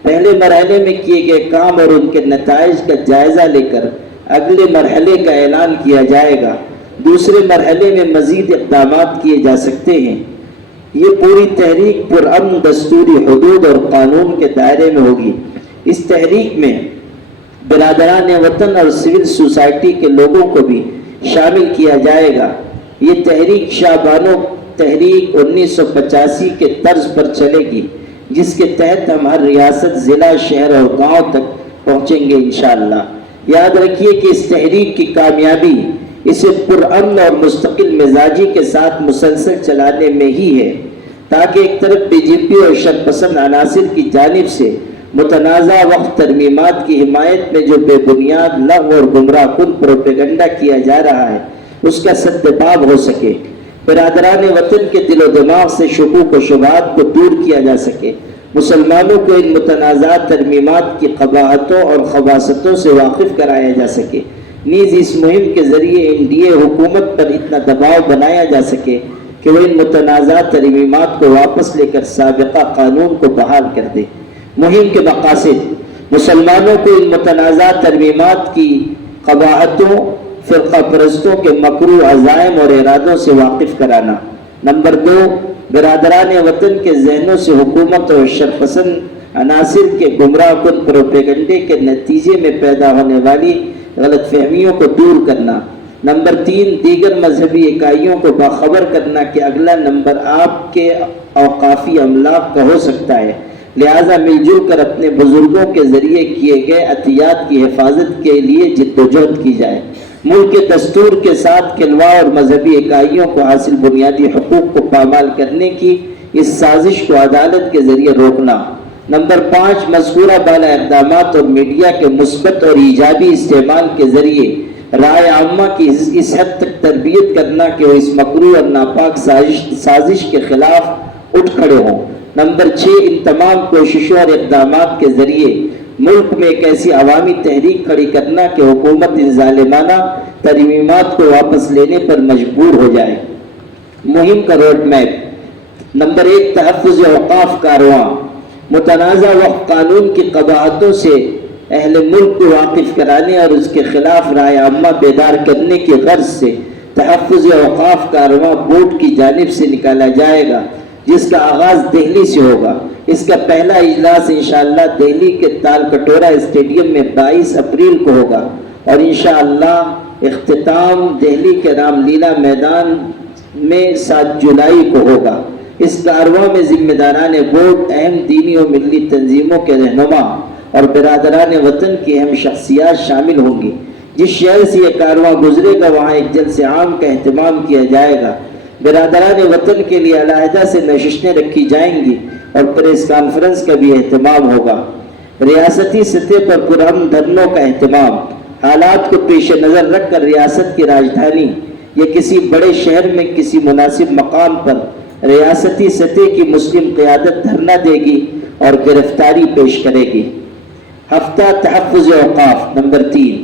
پہلے مرحلے میں کیے گئے کام اور ان کے نتائج کا جائزہ لے کر اگلے مرحلے کا اعلان کیا جائے گا۔ دوسرے مرحلے میں مزید اقدامات کیے جا سکتے ہیں۔ یہ پوری تحریک پرامن دستوری حدود اور قانون کے دائرے میں ہوگی۔ اس تحریک میں برادران وطن اور سول سوسائٹی کے لوگوں کو بھی شامل کیا جائے گا۔ یہ تحریک شاہ بانو تحریک 1985 کے طرز پر چلے گی، جس کے تحت ہم ہر ریاست، ضلع، شہر اور گاؤں تک پہنچیں گے انشاءاللہ۔ یاد رکھیے کہ اس تحریک کی کامیابی اسے پرامن اور مستقل مزاجی کے ساتھ مسلسل چلانے میں ہی ہے، تاکہ ایک طرف بی جے پی اور شرپسند عناصر کی جانب سے متنازع وقف ترمیمات کی حمایت میں جو بے بنیاد لغو اور گمراہ کن پروپیگنڈا کیا جا رہا ہے اس کا سدباب ہو سکے، برادران وطن کے دل و دماغ سے شکوک و شبہات کو دور کیا جا سکے، مسلمانوں کو ان متنازع ترمیمات کی قباحتوں اور خباثتوں سے واقف کرایا جا سکے، نیز اس مہم کے ذریعے این ڈی اے حکومت پر اتنا دباؤ بنایا جا سکے کہ وہ ان متنازع ترمیمات کو واپس لے کر سابقہ قانون کو بحال کر دے۔ مہم کے مقاصد: مسلمانوں کو ان متنازع ترمیمات کی قباحتوں، فرقہ پرستوں کے مکروہ عزائم اور ارادوں سے واقف کرانا۔ نمبر 2، برادران وطن کے ذہنوں سے حکومت اور شرپسند عناصر کے گمراہ کن پروپیگنڈے کے نتیجے میں پیدا ہونے والی غلط فہمیوں کو دور کرنا۔ نمبر 3، دیگر مذہبی اکائیوں کو باخبر کرنا کہ اگلا نمبر آپ کے اوقافی املاک کا ہو سکتا ہے، لہٰذا مل جل کر اپنے بزرگوں کے ذریعے کیے گئے عطیات کی حفاظت کے لیے جد و جہد کی جائے۔ ملک کے دستور کے ساتھ کلوا اور مذہبی اکائیوں کو حاصل بنیادی حقوق کو پامال کرنے کی اس سازش کو عدالت کے ذریعے روکنا۔ نمبر 5، مذکورہ بالا اقدامات اور میڈیا کے مثبت اور ایجابی استعمال کے ذریعے رائے عامہ کی اس حد تک تربیت کرنا کہ وہ اس مکروہ اور ناپاک سازش کے خلاف اٹھ کھڑے ہوں۔ نمبر 6، ان تمام کوششوں اور اقدامات کے ذریعے ملک میں ایک ایسی عوامی تحریک کھڑی کرنا کہ حکومت ان ظالمانہ ترمیمات کو واپس لینے پر مجبور ہو جائے۔ مہم کا روڈ میپ: نمبر 1، تحفظ اوقاف کاررواں: متنازع وقف قانون کی قباحتوں سے اہل ملک کو واقف کرانے اور اس کے خلاف رائے عامہ بیدار کرنے کی غرض سے تحفظ اوقاف کاررواں بورڈ کی جانب سے نکالا جائے گا، جس کا آغاز دہلی سے ہوگا۔ اس کا پہلا اجلاس انشاءاللہ دہلی کے تال کٹورا اسٹیڈیم میں 22 اپریل کو ہوگا اور انشاءاللہ اختتام دہلی کے رام لیلا میدان میں 7 جولائی کو ہوگا۔ اس کاررواں میں ذمہ داران بورڈ، اہم دینی و ملی تنظیموں کے رہنما اور برادران وطن کی اہم شخصیات شامل ہوں گی۔ جس شہر سے یہ کاررواں گزرے گا وہاں ایک جلسہ عام کا اہتمام کیا جائے گا۔ برادران وطن کے لیے علیحدہ سے نشستیں رکھی جائیں گی اور پریس کانفرنس کا بھی اہتمام ہوگا۔ ریاستی سطح پر پرامن دھرنوں کا اہتمام: حالات کو پیش نظر رکھ کر ریاست کی راجدھانی یا کسی بڑے شہر میں کسی مناسب مقام پر ریاستی سطح کی مسلم قیادت دھرنا دے گی اور گرفتاری پیش کرے گی۔ ہفتہ تحفظ اوقاف: نمبر 3،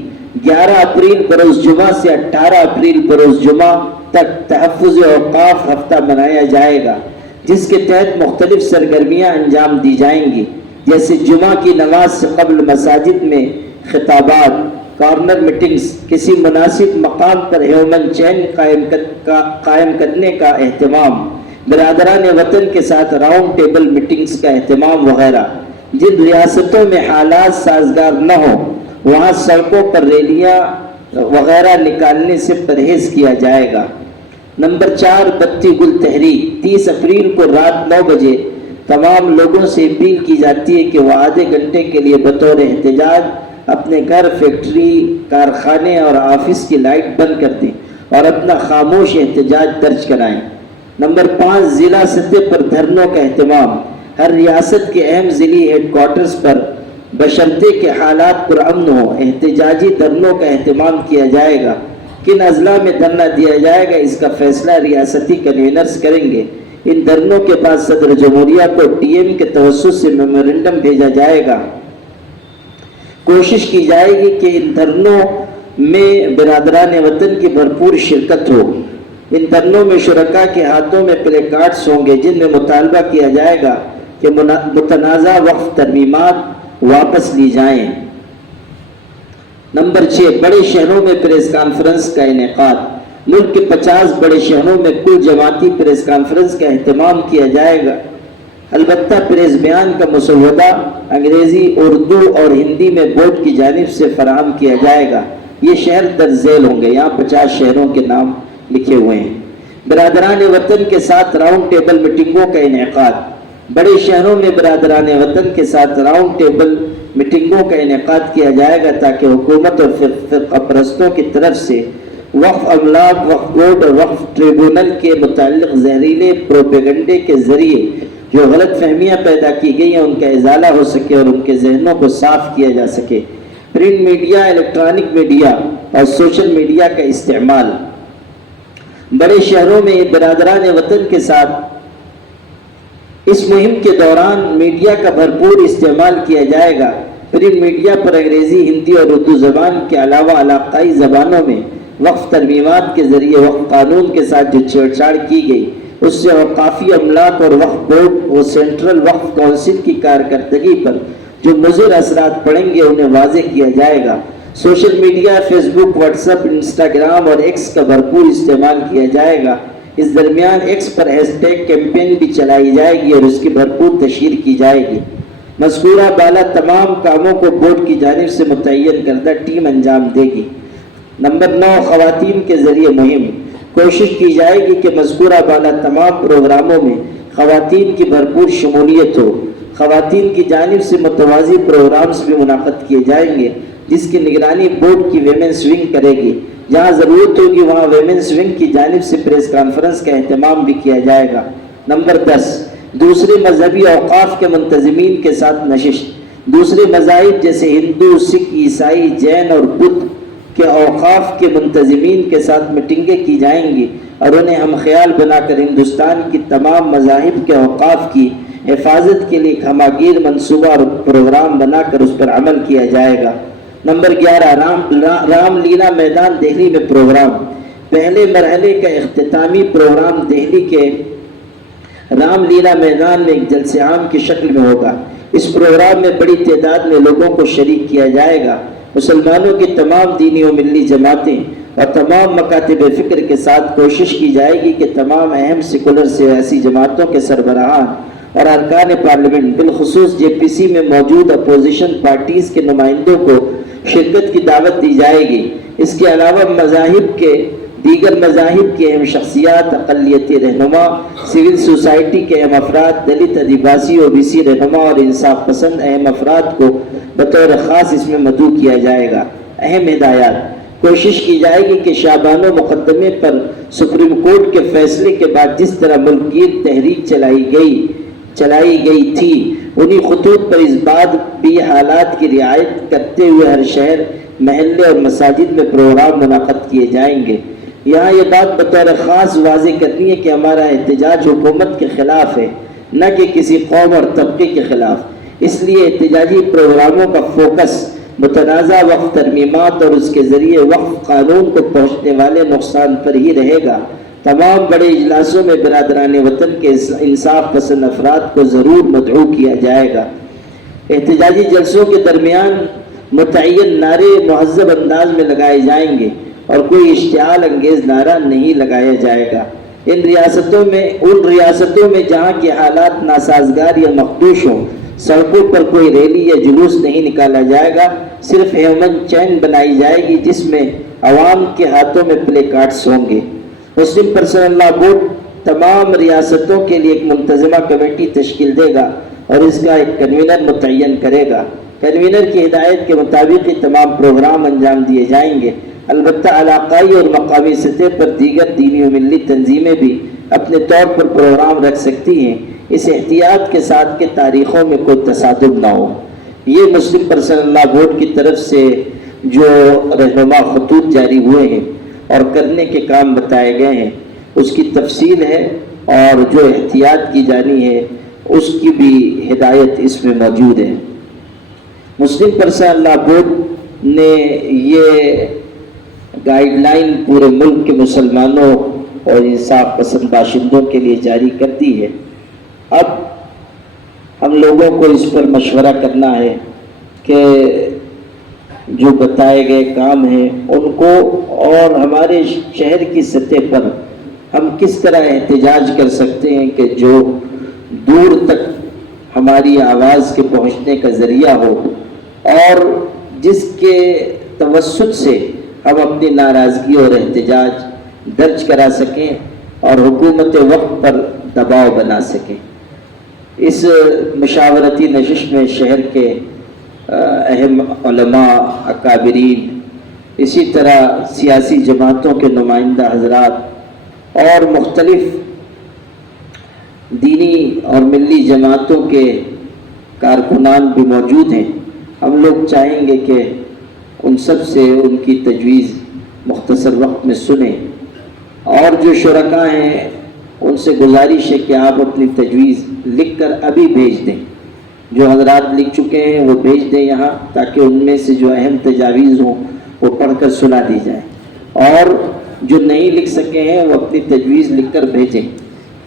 11 اپریل بروز جمعہ سے 18 اپریل بروز جمعہ تک تحفظ اوقاف ہفتہ منایا جائے گا، جس کے تحت مختلف سرگرمیاں انجام دی جائیں گی، جیسے جمعہ کی نماز سے قبل مساجد میں خطابات، کارنر میٹنگز، کسی مناسب مقام پر ہیومن چین قائم کرنے کا اہتمام، برادران وطن کے ساتھ راؤنڈ ٹیبل میٹنگز کا اہتمام وغیرہ۔ جن ریاستوں میں حالات سازگار نہ ہوں وہاں سڑکوں پر ریلیاں وغیرہ نکالنے سے پرہیز کیا جائے گا۔ نمبر 4 بتی گل تحریک۔ 30 اپریل کو رات 9 بجے تمام لوگوں سے اپیل کی جاتی ہے کہ وہ آدھے گھنٹے کے لیے بطور احتجاج اپنے گھر، فیکٹری، کارخانے اور آفس کی لائٹ بند کر دیں اور اپنا خاموش احتجاج درج کرائیں۔ نمبر 5 ضلع سطح پر دھرنوں کا اہتمام۔ ہر ریاست کے اہم ضلعی ہیڈ کوارٹرز پر بشرطے کہ حالات پرامن ہوں احتجاجی دھرنوں کا اہتمام کیا جائے گا۔ کن اضلاع میں دھرنا دیا جائے گا اس کا فیصلہ ریاستی کنوینرز کریں گے۔ ان دھرنوں کے بعد صدر جمہوریہ کو ٹی ایم کے توسط سے میمورنڈم بھیجا جائے گا۔ کوشش کی جائے گی کہ ان دھرنوں میں برادران وطن کی بھرپور شرکت ہو۔ ان دھرنوں میں شرکاء کے ہاتھوں میں پلے کارڈز ہوں گے جن میں مطالبہ کیا جائے گا کہ متنازع وقف ترمیمات واپس لی جائیں۔ نمبر 6 بڑے شہروں میں پریس کانفرنس کا انعقاد۔ ملک کے 50 بڑے شہروں میں کل جماعتی پریس کانفرنس کا اہتمام کیا جائے گا۔ البتہ پریس بیان کا مسودہ انگریزی، اردو اور ہندی میں بورڈ کی جانب سے فراہم کیا جائے گا۔ یہ شہر درج ذیل ہوں گے، یہاں 50 شہروں کے نام لکھے ہوئے ہیں۔ برادران وطن کے ساتھ راؤنڈ ٹیبل میٹنگوں کا انعقاد۔ بڑے شہروں میں برادران وطن کے ساتھ راؤنڈ ٹیبل میٹنگوں کا انعقاد کیا جائے گا تاکہ حکومت اور فرقہ پرستوں کی طرف سے وقف املاک، وقف بورڈ اور وقف ٹریبونل کے متعلق زہریلے پروپیگنڈے کے ذریعے جو غلط فہمیاں پیدا کی گئی ہیں ان کا ازالہ ہو سکے اور ان کے ذہنوں کو صاف کیا جا سکے۔ پرنٹ میڈیا، الیکٹرانک میڈیا اور سوشل میڈیا کا استعمال۔ بڑے شہروں میں برادران وطن کے ساتھ اس مہم کے دوران میڈیا کا بھرپور استعمال کیا جائے گا۔ پرنٹ میڈیا پر انگریزی، ہندی اور اردو زبان کے علاوہ علاقائی زبانوں میں وقف ترمیمات کے ذریعے وقف قانون کے ساتھ جو چھیڑ چھاڑ کی گئی اس سے اوقافی املاک اور وقف بورڈ و سینٹرل وقف کونسل کی کارکردگی پر جو مضر اثرات پڑیں گے انہیں واضح کیا جائے گا۔ سوشل میڈیا، فیس بک، واٹس ایپ، انسٹاگرام اور ایکس کا بھرپور استعمال کیا جائے گا۔ اس درمیان ایکس پر ہیش ٹیگ کیمپین بھی چلائی جائے گی اور اس کی بھرپور تشہیر کی جائے گی۔ مذکورہ بالا تمام کاموں کو بورڈ کی جانب سے متعین کردہ ٹیم انجام دے گی۔ نمبر 9 خواتین کے ذریعے مہم۔ کوشش کی جائے گی کہ مذکورہ بالا تمام پروگراموں میں خواتین کی بھرپور شمولیت ہو۔ خواتین کی جانب سے متوازی پروگرامز بھی منعقد کیے جائیں گے جس کی نگرانی بورڈ کی ویمنس ونگ کرے گی۔ جہاں ضرورت ہوگی وہاں ویمنس ونگ کی جانب سے پریس کانفرنس کا اہتمام بھی کیا جائے گا۔ نمبر 10 دوسرے مذہبی اوقاف کے منتظمین کے ساتھ نشست۔ دوسرے مذاہب جیسے ہندو، سکھ، عیسائی، جین اور بدھ کے اوقاف کے منتظمین کے ساتھ میٹنگیں کی جائیں گی اور انہیں ہم خیال بنا کر ہندوستان کی تمام مذاہب کے اوقاف کی حفاظت کے لیے ایک ہماگیر منصوبہ اور پروگرام بنا کر اس پر عمل کیا جائے گا۔ نمبر 11 رام لیلا میدان دہلی میں پروگرام۔ پہلے مرحلے کا اختتامی پروگرام دہلی کے رام لیلا میدان میں ایک جلسہ عام کی شکل میں ہوگا۔ اس پروگرام میں بڑی تعداد میں لوگوں کو شریک کیا جائے گا۔ مسلمانوں کی تمام دینی و ملی جماعتیں اور تمام مکاتب فکر کے ساتھ کوشش کی جائے گی کہ تمام اہم سیکولر سیاسی جماعتوں کے سربراہان اور ارکان پارلیمنٹ بالخصوص جے پی سی میں موجود اپوزیشن پارٹیز کے نمائندوں کو شرکت کی دعوت دی جائے گی۔ اس کے علاوہ دیگر مذاہب کے اہم شخصیات، اقلیتی رہنما، سول سوسائٹی کے اہم افراد، دلت، آدیواسی، او بی سی رہنما اور انصاف پسند اہم افراد کو بطور خاص اس میں مدعو کیا جائے گا۔ اہم ہدایات: کوشش کی جائے گی کہ شعبان و مقدمے پر سپریم کورٹ کے فیصلے کے بعد جس طرح ملک گیر تحریک چلائی گئی تھی انہی خطوط پر اس بعد بھی حالات کی رعایت کرتے ہوئے ہر شہر، محلے اور مساجد میں پروگرام منعقد کیے جائیں گے۔ یہاں یہ بات بطور خاص واضح کرنی ہے کہ ہمارا احتجاج حکومت کے خلاف ہے، نہ کہ کسی قوم اور طبقے کے خلاف۔ اس لیے احتجاجی پروگراموں کا فوکس متنازع وقف ترمیمات اور اس کے ذریعے وقف قانون کو پہنچنے والے نقصان پر ہی رہے گا۔ تمام بڑے اجلاسوں میں برادران وطن کے انصاف پسند افراد کو ضرور مدعو کیا جائے گا۔ احتجاجی جلسوں کے درمیان متعین نعرے مہذب انداز میں لگائے جائیں گے اور کوئی اشتعال انگیز نعرہ نہیں لگایا جائے گا۔ ان ریاستوں میں جہاں کے حالات ناسازگار یا مخدوش ہوں سڑکوں پر کوئی ریلی یا جلوس نہیں نکالا جائے گا، صرف ہیومن چین بنائی جائے گی جس میں عوام کے ہاتھوں میں پلے کارڈز ہوں گے۔ مسلم پرسنل لا بورڈ تمام ریاستوں کے لیے ایک منتظمہ کمیٹی تشکیل دے گا اور اس کا ایک کنوینر متعین کرے گا۔ کنوینر کی ہدایت کے مطابق یہ تمام پروگرام انجام دیے جائیں گے۔ البتہ علاقائی اور مقامی سطح پر دیگر دینی و ملی تنظیمیں بھی اپنے طور پر پروگرام رکھ سکتی ہیں، اس احتیاط کے ساتھ کہ تاریخوں میں کوئی تصادم نہ ہو۔ یہ مسلم پرسنل لا بورڈ کی طرف سے جو رہنما خطوط جاری ہوئے ہیں اور کرنے کے کام بتائے گئے ہیں اس کی تفصیل ہے، اور جو احتیاط کی جانی ہے اس کی بھی ہدایت اس میں موجود ہے۔ مسلم پرسنل لا بورڈ نے یہ گائیڈ لائن پورے ملک کے مسلمانوں اور انصاف پسند باشندوں کے لیے جاری کر دی ہے۔ اب ہم لوگوں کو اس پر مشورہ کرنا ہے کہ جو بتائے گئے کام ہیں ان کو، اور ہمارے شہر کی سطح پر ہم کس طرح احتجاج کر سکتے ہیں کہ جو دور تک ہماری آواز کے پہنچنے کا ذریعہ ہو، اور جس کے توسط سے ہم اپنی ناراضگی اور احتجاج درج کرا سکیں اور حکومت وقت پر دباؤ بنا سکیں۔ اس مشاورتی نشست میں شہر کے اہم علماء، اکابرین، اسی طرح سیاسی جماعتوں کے نمائندہ حضرات اور مختلف دینی اور ملی جماعتوں کے کارکنان بھی موجود ہیں۔ ہم لوگ چاہیں گے کہ ان سب سے ان کی تجویز مختصر وقت میں سنیں، اور جو شرکاء ہیں ان سے گزارش ہے کہ آپ اپنی تجویز لکھ کر ابھی بھیج دیں۔ جو حضرات لکھ چکے ہیں وہ بھیج دیں یہاں، تاکہ ان میں سے جو اہم تجاویز ہوں وہ پڑھ کر سنا دی جائے، اور جو نہیں لکھ سکے ہیں وہ اپنی تجویز لکھ کر بھیجیں۔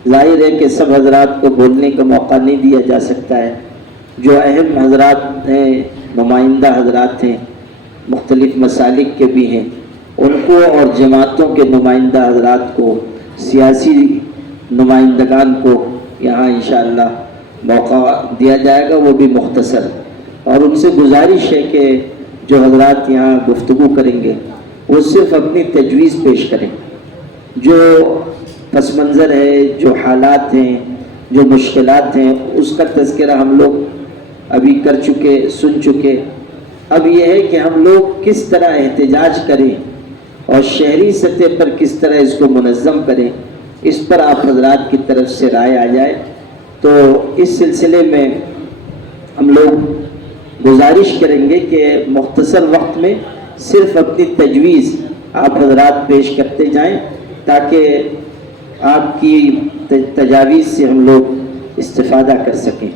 ظاہر ہے کہ سب حضرات کو بولنے کا موقع نہیں دیا جا سکتا ہے۔ جو اہم حضرات ہیں، نمائندہ حضرات ہیں، مختلف مسالک کے بھی ہیں، ان کو اور جماعتوں کے نمائندہ حضرات کو، سیاسی نمائندگان کو یہاں انشاءاللہ موقع دیا جائے گا، وہ بھی مختصر، اور ان سے گزارش ہے کہ جو حضرات یہاں گفتگو کریں گے وہ صرف اپنی تجویز پیش کریں۔ جو پس منظر ہے، جو حالات ہیں، جو مشکلات ہیں، اس کا تذکرہ ہم لوگ ابھی کر چکے، سن چکے۔ اب یہ ہے کہ ہم لوگ کس طرح احتجاج کریں اور شہری سطح پر کس طرح اس کو منظم کریں، اس پر آپ حضرات کی طرف سے رائے آ جائے۔ تو اس سلسلے میں ہم لوگ گزارش کریں گے کہ مختصر وقت میں صرف اپنی تجویز آپ حضرات پیش کرتے جائیں، تاکہ آپ کی تجاویز سے ہم لوگ استفادہ کر سکیں۔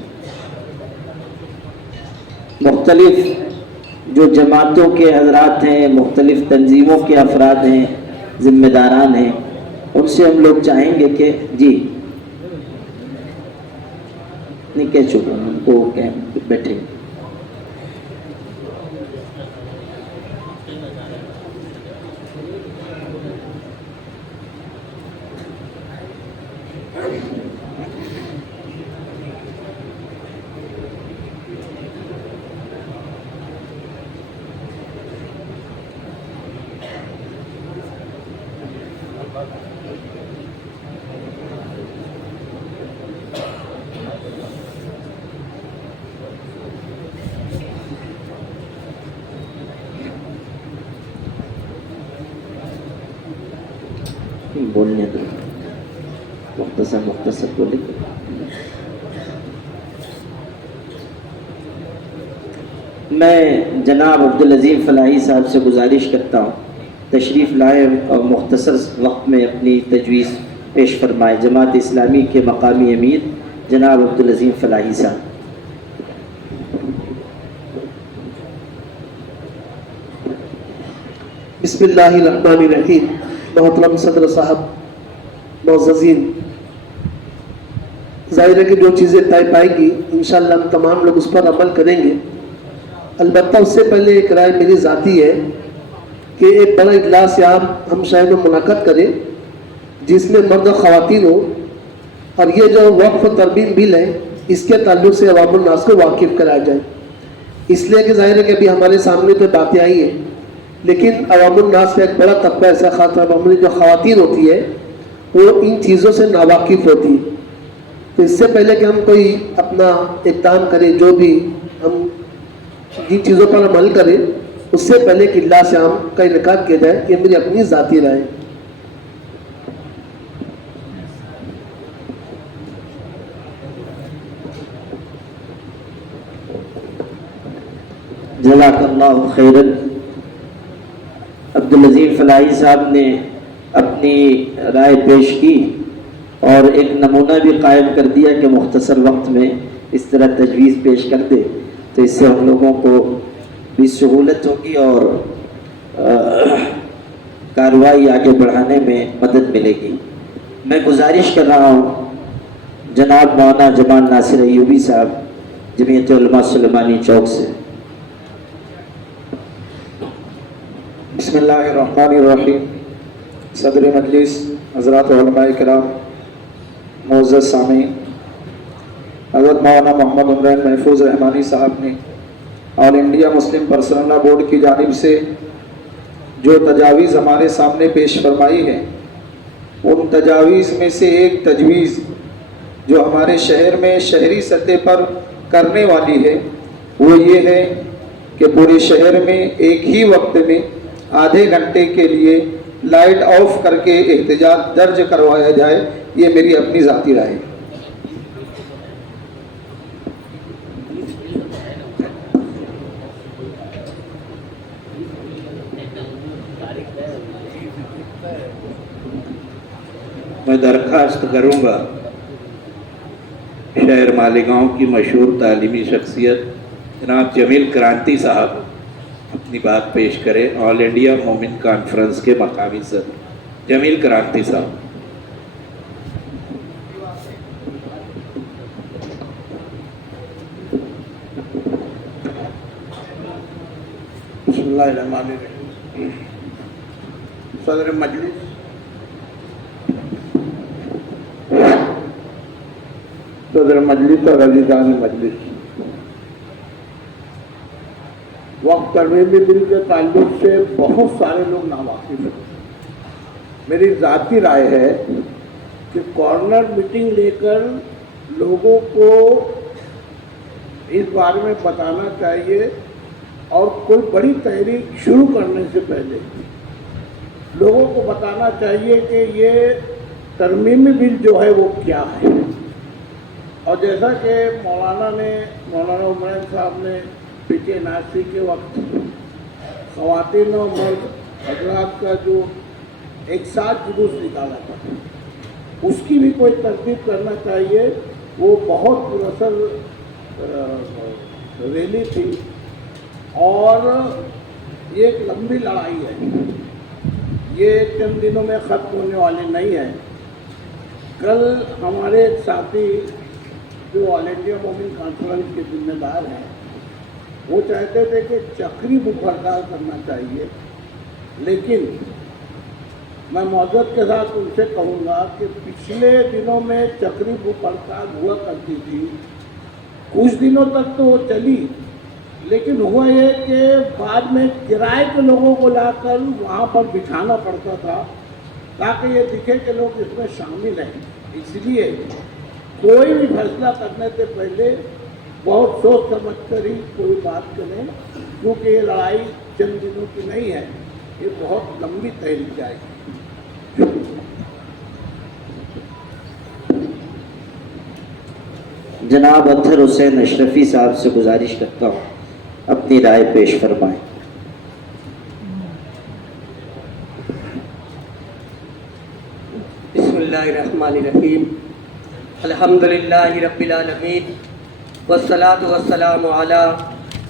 مختلف جو جماعتوں کے حضرات ہیں، مختلف تنظیموں کے افراد ہیں، ذمہ داران ہیں، ان سے ہم لوگ چاہیں گے کہ جی نہیں کہہ چکا ان کو بیٹھے۔ بولنے دو، مختصر بولے۔ میں جناب عبدالعظیم فلاحی صاحب سے گزارش کرتا ہوں تشریف لائیں اور مختصر وقت میں اپنی تجویز پیش فرمائیں۔ جماعت اسلامی کے مقامی امیر جناب عبدالعظیم فلاحی صاحب۔ بسم اللہ الرحمن الرحیم۔ محترم صدر صاحب، معززین، ظاہر ہے کہ جو چیزیں طے پائیں گی انشاءاللہ ہم تمام لوگ اس پر عمل کریں گے۔ البتہ اس سے پہلے ایک رائے میری ذاتی ہے کہ ایک بڑا اجلاس یہاں ہم شاید منعقد کریں جس میں مرد و خواتین ہو، اور یہ جو وقف ترمیم بل ہے اس کے تعلق سے عوام الناس کو واقف کرایا جائے. اس لیے کہ ظاہر ہے کہ ابھی ہمارے سامنے تو باتیں آئی ہیں، لیکن عوام الناس کا ایک بڑا طبقہ ایسا خاص طور پر جو خواتین ہوتی ہے وہ ان چیزوں سے ناواقف ہوتی ہے. تو اس سے پہلے کہ ہم کوئی اپنا اقدام کریں، جو بھی ہم جن چیزوں پر عمل کریں، اس سے پہلے کہ اجلاس عام کا انعقاد کیا جائے. یہ میری اپنی ذاتی رائے ہے. جزاک اللہ خیرن. عبدالعزیز فلاحی صاحب نے اپنی رائے پیش کی اور ایک نمونہ بھی قائم کر دیا کہ مختصر وقت میں اس طرح تجویز پیش کر دے، تو اس سے ہم لوگوں کو بھی سہولت ہوگی اور کارروائی آگے بڑھانے میں مدد ملے گی. میں گزارش کر رہا ہوں جناب مولانا جمال ناصر ایوبی صاحب جمعیت علماء سلیمانی چوک سے. بسم اللہ الرحمن الرحیم. صدر مجلس، حضرات علماء کرام، معزز سامعین، حضرت مولانا محمد عمران محفوظ رحمانی صاحب نے آل انڈیا مسلم پرسنل لا بورڈ کی جانب سے جو تجاویز ہمارے سامنے پیش فرمائی ہے، ان تجاویز میں سے ایک تجویز جو ہمارے شہر میں شہری سطح پر کرنے والی ہے وہ یہ ہے کہ پورے شہر میں ایک ہی وقت میں آدھے گھنٹے کے لیے لائٹ آف کر کے احتجاج درج کروایا جائے. یہ میری اپنی ذاتی رائے ہے. میں درخواست کروں گا شہر مالیگاؤں کی مشہور تعلیمی شخصیت جناب جمیل کرانتی صاحب اپنی بات پیش کریں. آل انڈیا مومن کانفرنس کے مقامی صدر جمیل کرانتی صاحب. بسم اللہ الرحمن الرحیم. صدر مجلس، اور عزیزان مجلس، وقت ترمیمی بل کے تعلق سے بہت سارے لوگ ناواقف ہیں. میری ذاتی رائے ہے کہ کارنر میٹنگ لے کر لوگوں کو اس بارے میں بتانا چاہیے اور کوئی بڑی تحریک شروع کرنے سے پہلے لوگوں کو بتانا چاہیے کہ یہ ترمیمی بل جو ہے وہ کیا ہے. اور جیسا کہ مولانا عمران صاحب نے پچھے ناسی کے وقت خواتین و مرد حضرات کا جو ایک ساتھ جلوس نکالا تھا، اس کی بھی کوئی ترتیب کرنا چاہیے. وہ بہت پراثر ریلی تھی اور یہ ایک لمبی لڑائی ہے. یہ چند دنوں میں ختم ہونے والی نہیں ہے. کل ہمارے ایک ساتھی جو آل انڈیا مومن کانفرنس کے ذمہ دار ہیں وہ چاہتے تھے کہ چکری بھوک ہڑتال کرنا چاہیے، لیکن میں معذرت کے ساتھ ان سے کہوں گا کہ پچھلے دنوں میں چکری بھوک ہڑتال ہوا کرتی تھی. کچھ دنوں تک تو وہ چلی، لیکن ہوا یہ کہ بعد میں کرائے کے لوگوں کو لا کر وہاں پر بٹھانا پڑتا تھا تاکہ یہ دکھے کہ لوگ اس میں شامل ہیں. اس لیے کوئی بھی فیصلہ کرنے سے پہلے بہت سوچ سمجھ کر ہی کوئی بات کریں، کیونکہ یہ لڑائی چند دنوں کی نہیں ہے، یہ بہت لمبی تحریک جائے گی. جناب اطہر حسین اشرفی صاحب سے گزارش کرتا ہوں اپنی رائے پیش فرمائیں. بسم اللہ الرحمن الرحیم. الحمدللہ رب العالمین والصلاة والسلام علی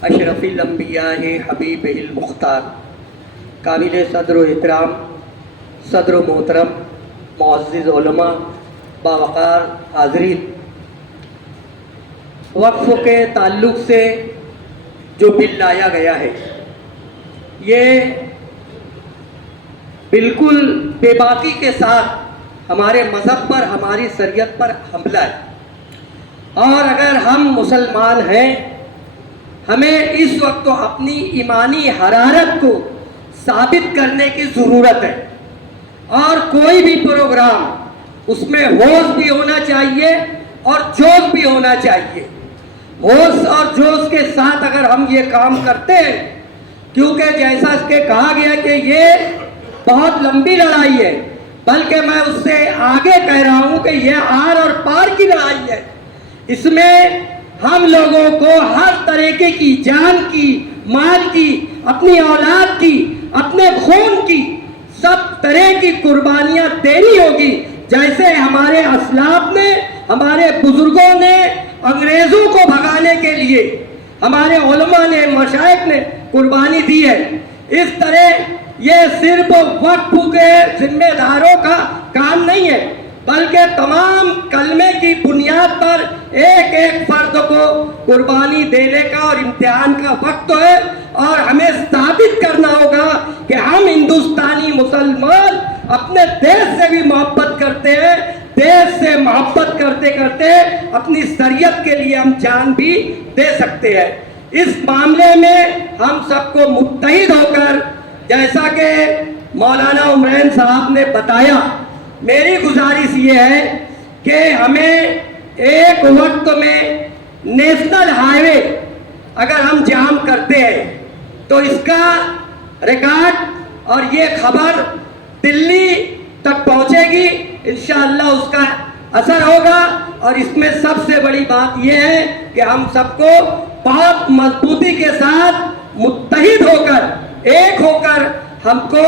اشرف الانبیاء حبیبہ المختار. قابل صدر و احترام صدر و محترم معزز علماء باوقار حاضرین، وقف کے تعلق سے جو بل لایا گیا ہے یہ بالکل بے باکی کے ساتھ ہمارے مذہب پر، ہماری شریعت پر حملہ ہے. اور اگر ہم مسلمان ہیں ہمیں اس وقت تو اپنی ایمانی حرارت کو ثابت کرنے کی ضرورت ہے، اور کوئی بھی پروگرام اس میں ہوش بھی ہونا چاہیے اور جوش بھی ہونا چاہیے۔ ہوش اور جوش کے ساتھ اگر ہم یہ کام کرتے ہیں، کیونکہ جیسا کہ کہا گیا کہ یہ بہت لمبی لڑائی ہے، بلکہ میں اس سے آگے کہہ رہا ہوں کہ یہ آر اور پار کی لڑائی ہے۔ اس میں ہم لوگوں کو ہر طریقے کی، جان کی، مال کی، اپنی اولاد کی، اپنے خون کی، سب طرح کی قربانیاں دینی ہوگی، جیسے ہمارے اسلاف نے، ہمارے بزرگوں نے انگریزوں کو بھگانے کے لیے ہمارے علماء نے، مشائخ نے قربانی دی ہے۔ اس طرح یہ صرف وقف کے ذمہ داروں کا کام نہیں ہے، بلکہ تمام کلمے کی بنیاد پر ایک ایک فرد کو قربانی دینے کا اور امتحان کا وقت ہے، اور ہمیں ثابت کرنا ہوگا کہ ہم ہندوستانی مسلمان اپنے دیش سے بھی محبت کرتے ہیں، دیش سے محبت کرتے کرتے اپنی شریعت کے لیے ہم جان بھی دے سکتے ہیں۔ اس معاملے میں ہم سب کو متحد ہو کر، جیسا کہ مولانا عمرین صاحب نے بتایا، میری گزارش یہ ہے کہ ہمیں ایک وقت میں نیشنل ہائی وے اگر ہم جام کرتے ہیں تو اس کا ریکارڈ اور یہ خبر دلی تک پہنچے گی، انشاءاللہ اس کا اثر ہوگا۔ اور اس میں سب سے بڑی بات یہ ہے کہ ہم سب کو بہت مضبوطی کے ساتھ متحد ہو کر، ایک ہو کر ہم کو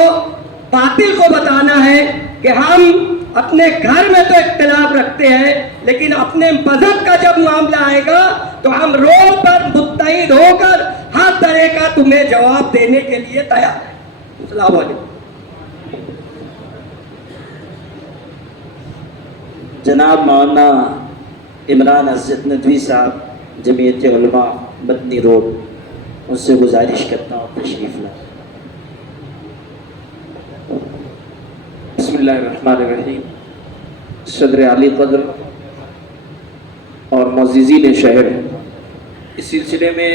باطل کو بتانا ہے کہ ہم اپنے گھر میں تو اختلاف رکھتے ہیں، لیکن اپنے مذہب کا جب معاملہ آئے گا تو ہم روڈ پر متحد ہو کر ہر طرح کا تمہیں جواب دینے کے لیے تیار ہیں۔ السلام علیکم۔ جناب مولانا عمران اسد ندوی صاحب، جمعیت علماء مدنی روڈ، ان سے گزارش کرتا ہوں تشریف لائیں۔ بسم اللہ الرحمن الرحیم۔ صدر علی قدر اور معززین شہر، اس سلسلے میں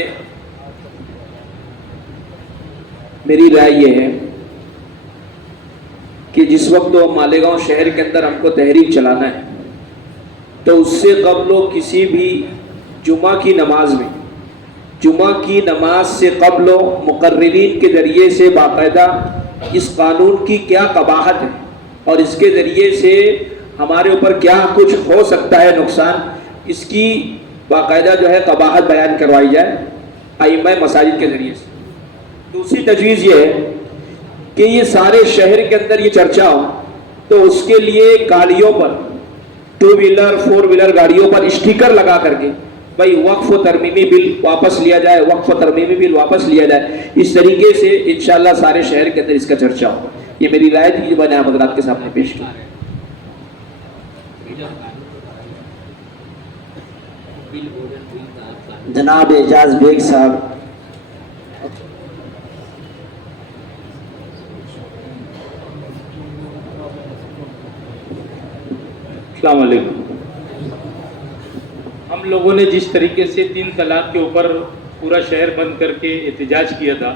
میری رائے یہ ہے کہ جس وقت مالیگاؤں شہر کے اندر ہم کو تحریک چلانا ہے تو اس سے قبل کسی بھی جمعہ کی نماز میں، جمعہ کی نماز سے قبل مقررین کے ذریعے سے باقاعدہ اس قانون کی کیا قباحت ہے اور اس کے ذریعے سے ہمارے اوپر کیا کچھ ہو سکتا ہے نقصان، اس کی باقاعدہ جو ہے قباحت بیان کروائی جائے ائمہ مساجد کے ذریعے سے۔ دوسری تجویز یہ ہے کہ یہ سارے شہر کے اندر یہ چرچا ہو تو اس کے لیے گاڑیوں پر، 2 ویلر 4 ویلر گاڑیوں پر اسٹیکر لگا کر کے بھائی وقف و ترمیمی بل واپس لیا جائے، وقف و ترمیمی بل واپس لیا جائے، اس طریقے سے انشاءاللہ سارے شہر کے اندر اس کا چرچا ہو۔ یہ میری رائے تھی جو میں نے آپ حضرات کے سامنے پیش کی۔ جناب اعجاز بیگ صاحب، السلام علیکم۔ ہم لوگوں نے جس طریقے سے 3 طلاق کے اوپر پورا شہر بند کر کے احتجاج کیا تھا،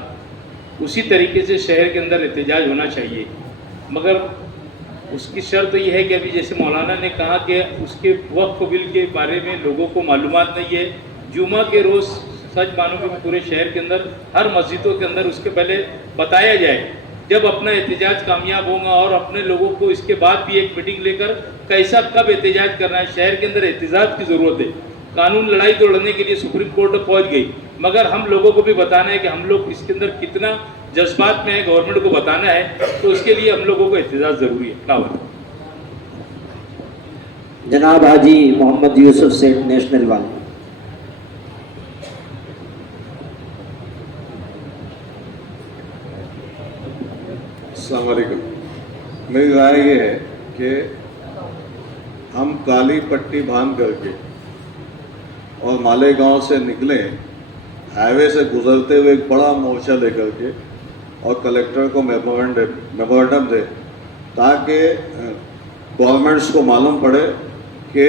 اسی طریقے سے شہر کے اندر احتجاج ہونا چاہیے، مگر اس کی شرط یہ ہے کہ ابھی جیسے مولانا نے کہا کہ اس کے وقف بل کے بارے میں لوگوں کو معلومات نہیں ہے۔ جمعہ کے روز سچ مانو کہ پورے شہر کے اندر ہر مسجدوں کے اندر اس کے پہلے بتایا جائے، جب اپنا احتجاج کامیاب ہوگا اور اپنے لوگوں کو اس کے بعد بھی ایک میٹنگ لے کر کیسا کب احتجاج کرنا ہے۔ شہر کے اندر احتجاج کی ضرورت ہے۔ قانون لڑائی تو لڑنے کے لیے سپریم کورٹ تک پہنچ گئی، مگر ہم لوگوں کو بھی بتانا ہے کہ ہم لوگ اس کے اندر کتنا جذبات میں ہے، گورنمنٹ کو بتانا ہے، تو اس کے لیے ہم لوگوں کو احتجاج ضروری ہے۔ جناب حاجی محمد یوسف سیٹھ نیشنل والے۔ السلام علیکم۔ میری رائے یہ ہے کہ ہم کالی پٹی باندھ کر کے اور مالیگاؤں سے نکلیں، ہائی وے سے گزرتے ہوئے ایک بڑا مورچہ لے کر کے، اور کلیکٹر کو میمورنڈم دے تاکہ گورنمنٹس کو معلوم پڑے کہ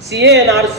CA/NRC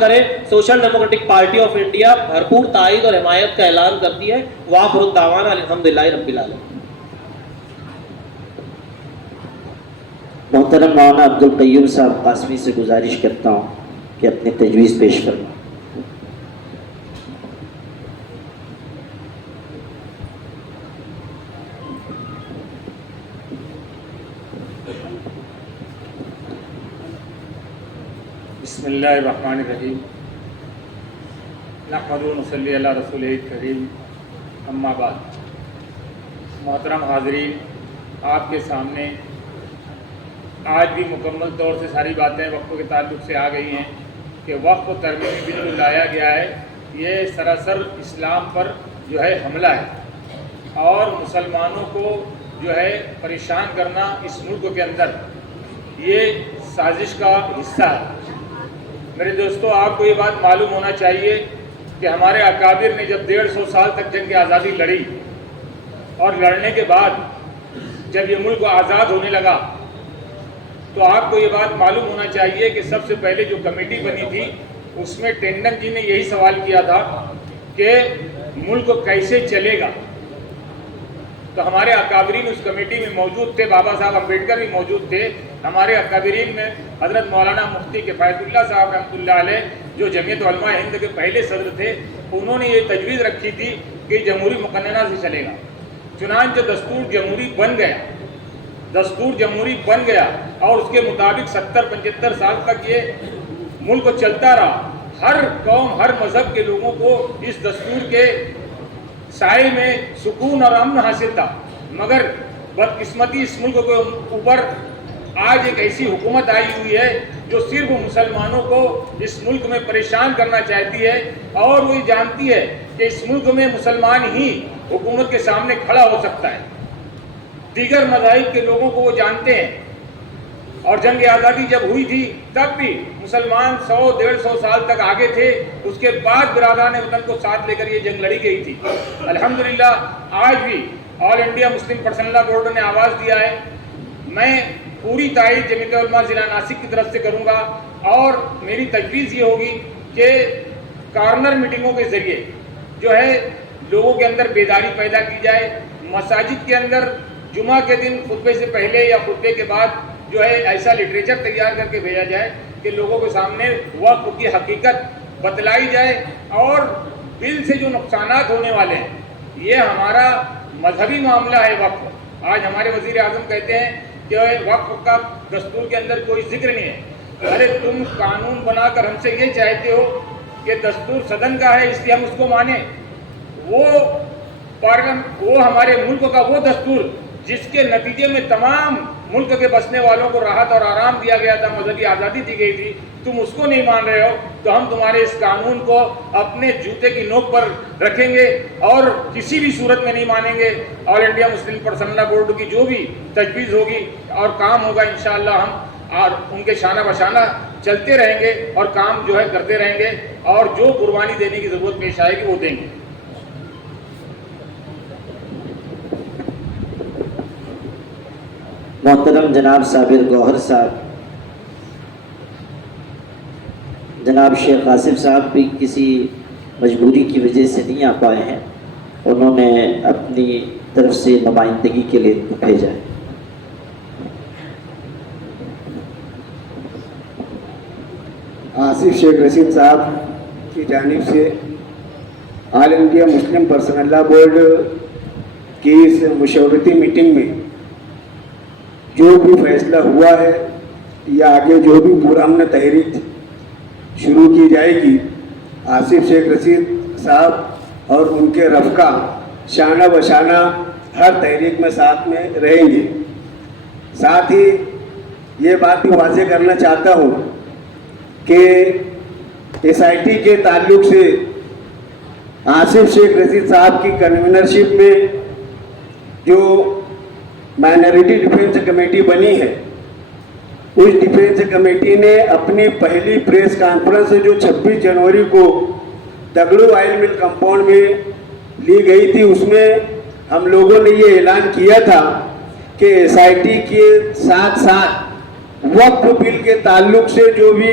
کرے. Social democratic party of India بھرپور تائید اور حمایت کا اعلان کرتی ہے. وآخر الدعوانا الحمدللہ رب العالمین. محترم مولانا عبد القیوم صاحب قاسمی سے گزارش کرتا ہوں کہ اپنی تجویز پیش فرمائیں. بسم اللہ الرحمن الرحیم. نحمد و نصلی علی رسول کریم. اما بعد. محترم حاضرین، آپ کے سامنے آج بھی مکمل طور سے ساری باتیں وقف کے تعلق سے آ گئی ہیں کہ وقف ترمیمی بل جو لایا گیا ہے یہ سراسر اسلام پر جو ہے حملہ ہے اور مسلمانوں کو جو ہے پریشان کرنا اس ملک کے اندر یہ سازش کا حصہ ہے. میرے دوستو، آپ کو یہ بات معلوم ہونا چاہیے کہ ہمارے اکابر نے جب 150 سال تک جنگ آزادی لڑی اور لڑنے کے بعد جب یہ ملک آزاد ہونے لگا تو آپ کو یہ بات معلوم ہونا چاہیے کہ سب سے پہلے جو کمیٹی بنی تھی اس میں ٹنڈن جی نے یہی سوال کیا تھا کہ ملک کیسے چلے گا. تو ہمارے اکابرین اس کمیٹی میں موجود تھے. بابا صاحب امبیڈکر بھی موجود تھے. ہمارے اکابرین میں حضرت مولانا مفتی کفایت اللہ صاحب رحمۃ اللہ علیہ جو جمعیت علماء ہند کے پہلے صدر تھے، انہوں نے یہ تجویز رکھی تھی کہ جمہوری مقننہ سے چلے گا. چنانچہ دستور جمہوری بن گیا. دستور جمہوری بن گیا اور اس کے مطابق 70-75 سال تک یہ ملک چلتا رہا. ہر قوم، ہر مذہب کے لوگوں کو اس دستور کے سائے میں سکون اور امن حاصل تھا. مگر بدقسمتی اس ملک کے اوپر آج ایک ایسی حکومت آئی ہوئی ہے جو صرف مسلمانوں کو اس ملک میں پریشان کرنا چاہتی ہے اور وہ یہ جانتی ہے کہ اس ملک میں مسلمان ہی حکومت کے سامنے کھڑا ہو سکتا ہے. دیگر مذاہب کے لوگوں کو وہ جانتے ہیں اور جنگ آزادی جب ہوئی تھی تب بھی مسلمان 100-150 سال تک آگے تھے. اس کے بعد برادران وطن کو ساتھ لے کر یہ جنگ لڑی گئی تھی. الحمدللہ آج بھی آل انڈیا مسلم پرسنل لا بورڈ نے آواز دیا ہے. میں پوری تائید جمعیت علماء ضلع ناسک کی طرف سے کروں گا اور میری تجویز یہ ہوگی کہ کارنر میٹنگوں کے ذریعے جو ہے لوگوں کے اندر بیداری پیدا کی جائے. مساجد کے اندر جمعہ کے دن خطبے سے پہلے یا خطبے کے بعد جو ہے ایسا لٹریچر تیار کر کے بھیجا جائے کہ لوگوں کے سامنے وقف کی حقیقت بتلائی جائے اور بل سے جو نقصانات ہونے والے ہیں یہ ہمارا مذہبی معاملہ ہے. وقف آج ہمارے وزیر اعظم کہتے ہیں کہ وقف کا دستور کے اندر کوئی ذکر نہیں ہے. ارے تم قانون بنا کر ہم سے یہ چاہتے ہو کہ دستور صدن کا ہے اس لیے ہم اس کو مانیں. وہ ہمارے ملک کا وہ دستور جس کے نتیجے میں تمام ملک کے بسنے والوں کو راحت اور آرام دیا گیا تھا، مذہبی آزادی دی گئی تھی، تم اس کو نہیں مان رہے ہو تو ہم تمہارے اس قانون کو اپنے جوتے کی نوک پر رکھیں گے اور کسی بھی صورت میں نہیں مانیں گے. آل انڈیا مسلم پرسنل لا بورڈ کی جو بھی تجویز ہوگی اور کام ہوگا انشاءاللہ ہم اور ان کے شانہ بشانہ چلتے رہیں گے اور کام جو ہے کرتے رہیں گے اور جو قربانی دینے کی ضرورت پیش آئے گی وہ دیں گے. محترم جناب صابر گوہر صاحب، جناب شیخ آصف صاحب بھی کسی مجبوری کی وجہ سے نہیں آ پائے ہیں. انہوں نے اپنی طرف سے نمائندگی کے لیے بھیجا ہے. آصف شیخ رشید صاحب کی جانب سے آل انڈیا مسلم پرسنل لا بورڈ کی اس مشاورتی میٹنگ میں جو بھی فیصلہ ہوا ہے یا آگے جو بھی پرامن تحریک شروع کی جائے گی، آصف شیخ رشید صاحب اور ان کے رفقا شانہ بشانہ ہر تحریک میں ساتھ میں رہیں گے. ساتھ ہی یہ بات بھی واضح کرنا چاہتا ہوں کہ ایس آئی ٹی کے تعلق سے آصف شیخ رشید صاحب کی کنوینرشپ میں جو مائنورٹی ڈیفینس کمیٹی بنی ہے، اس ڈیفینس کمیٹی نے اپنی پہلی پریس کانفرنس جو 26 جنوری کو دگڑو آئل مل کمپاؤنڈ میں لی گئی تھی، اس میں ہم لوگوں نے یہ اعلان کیا تھا کہ ایس آئی ٹی کے ساتھ ساتھ وقف بل کے تعلق سے جو بھی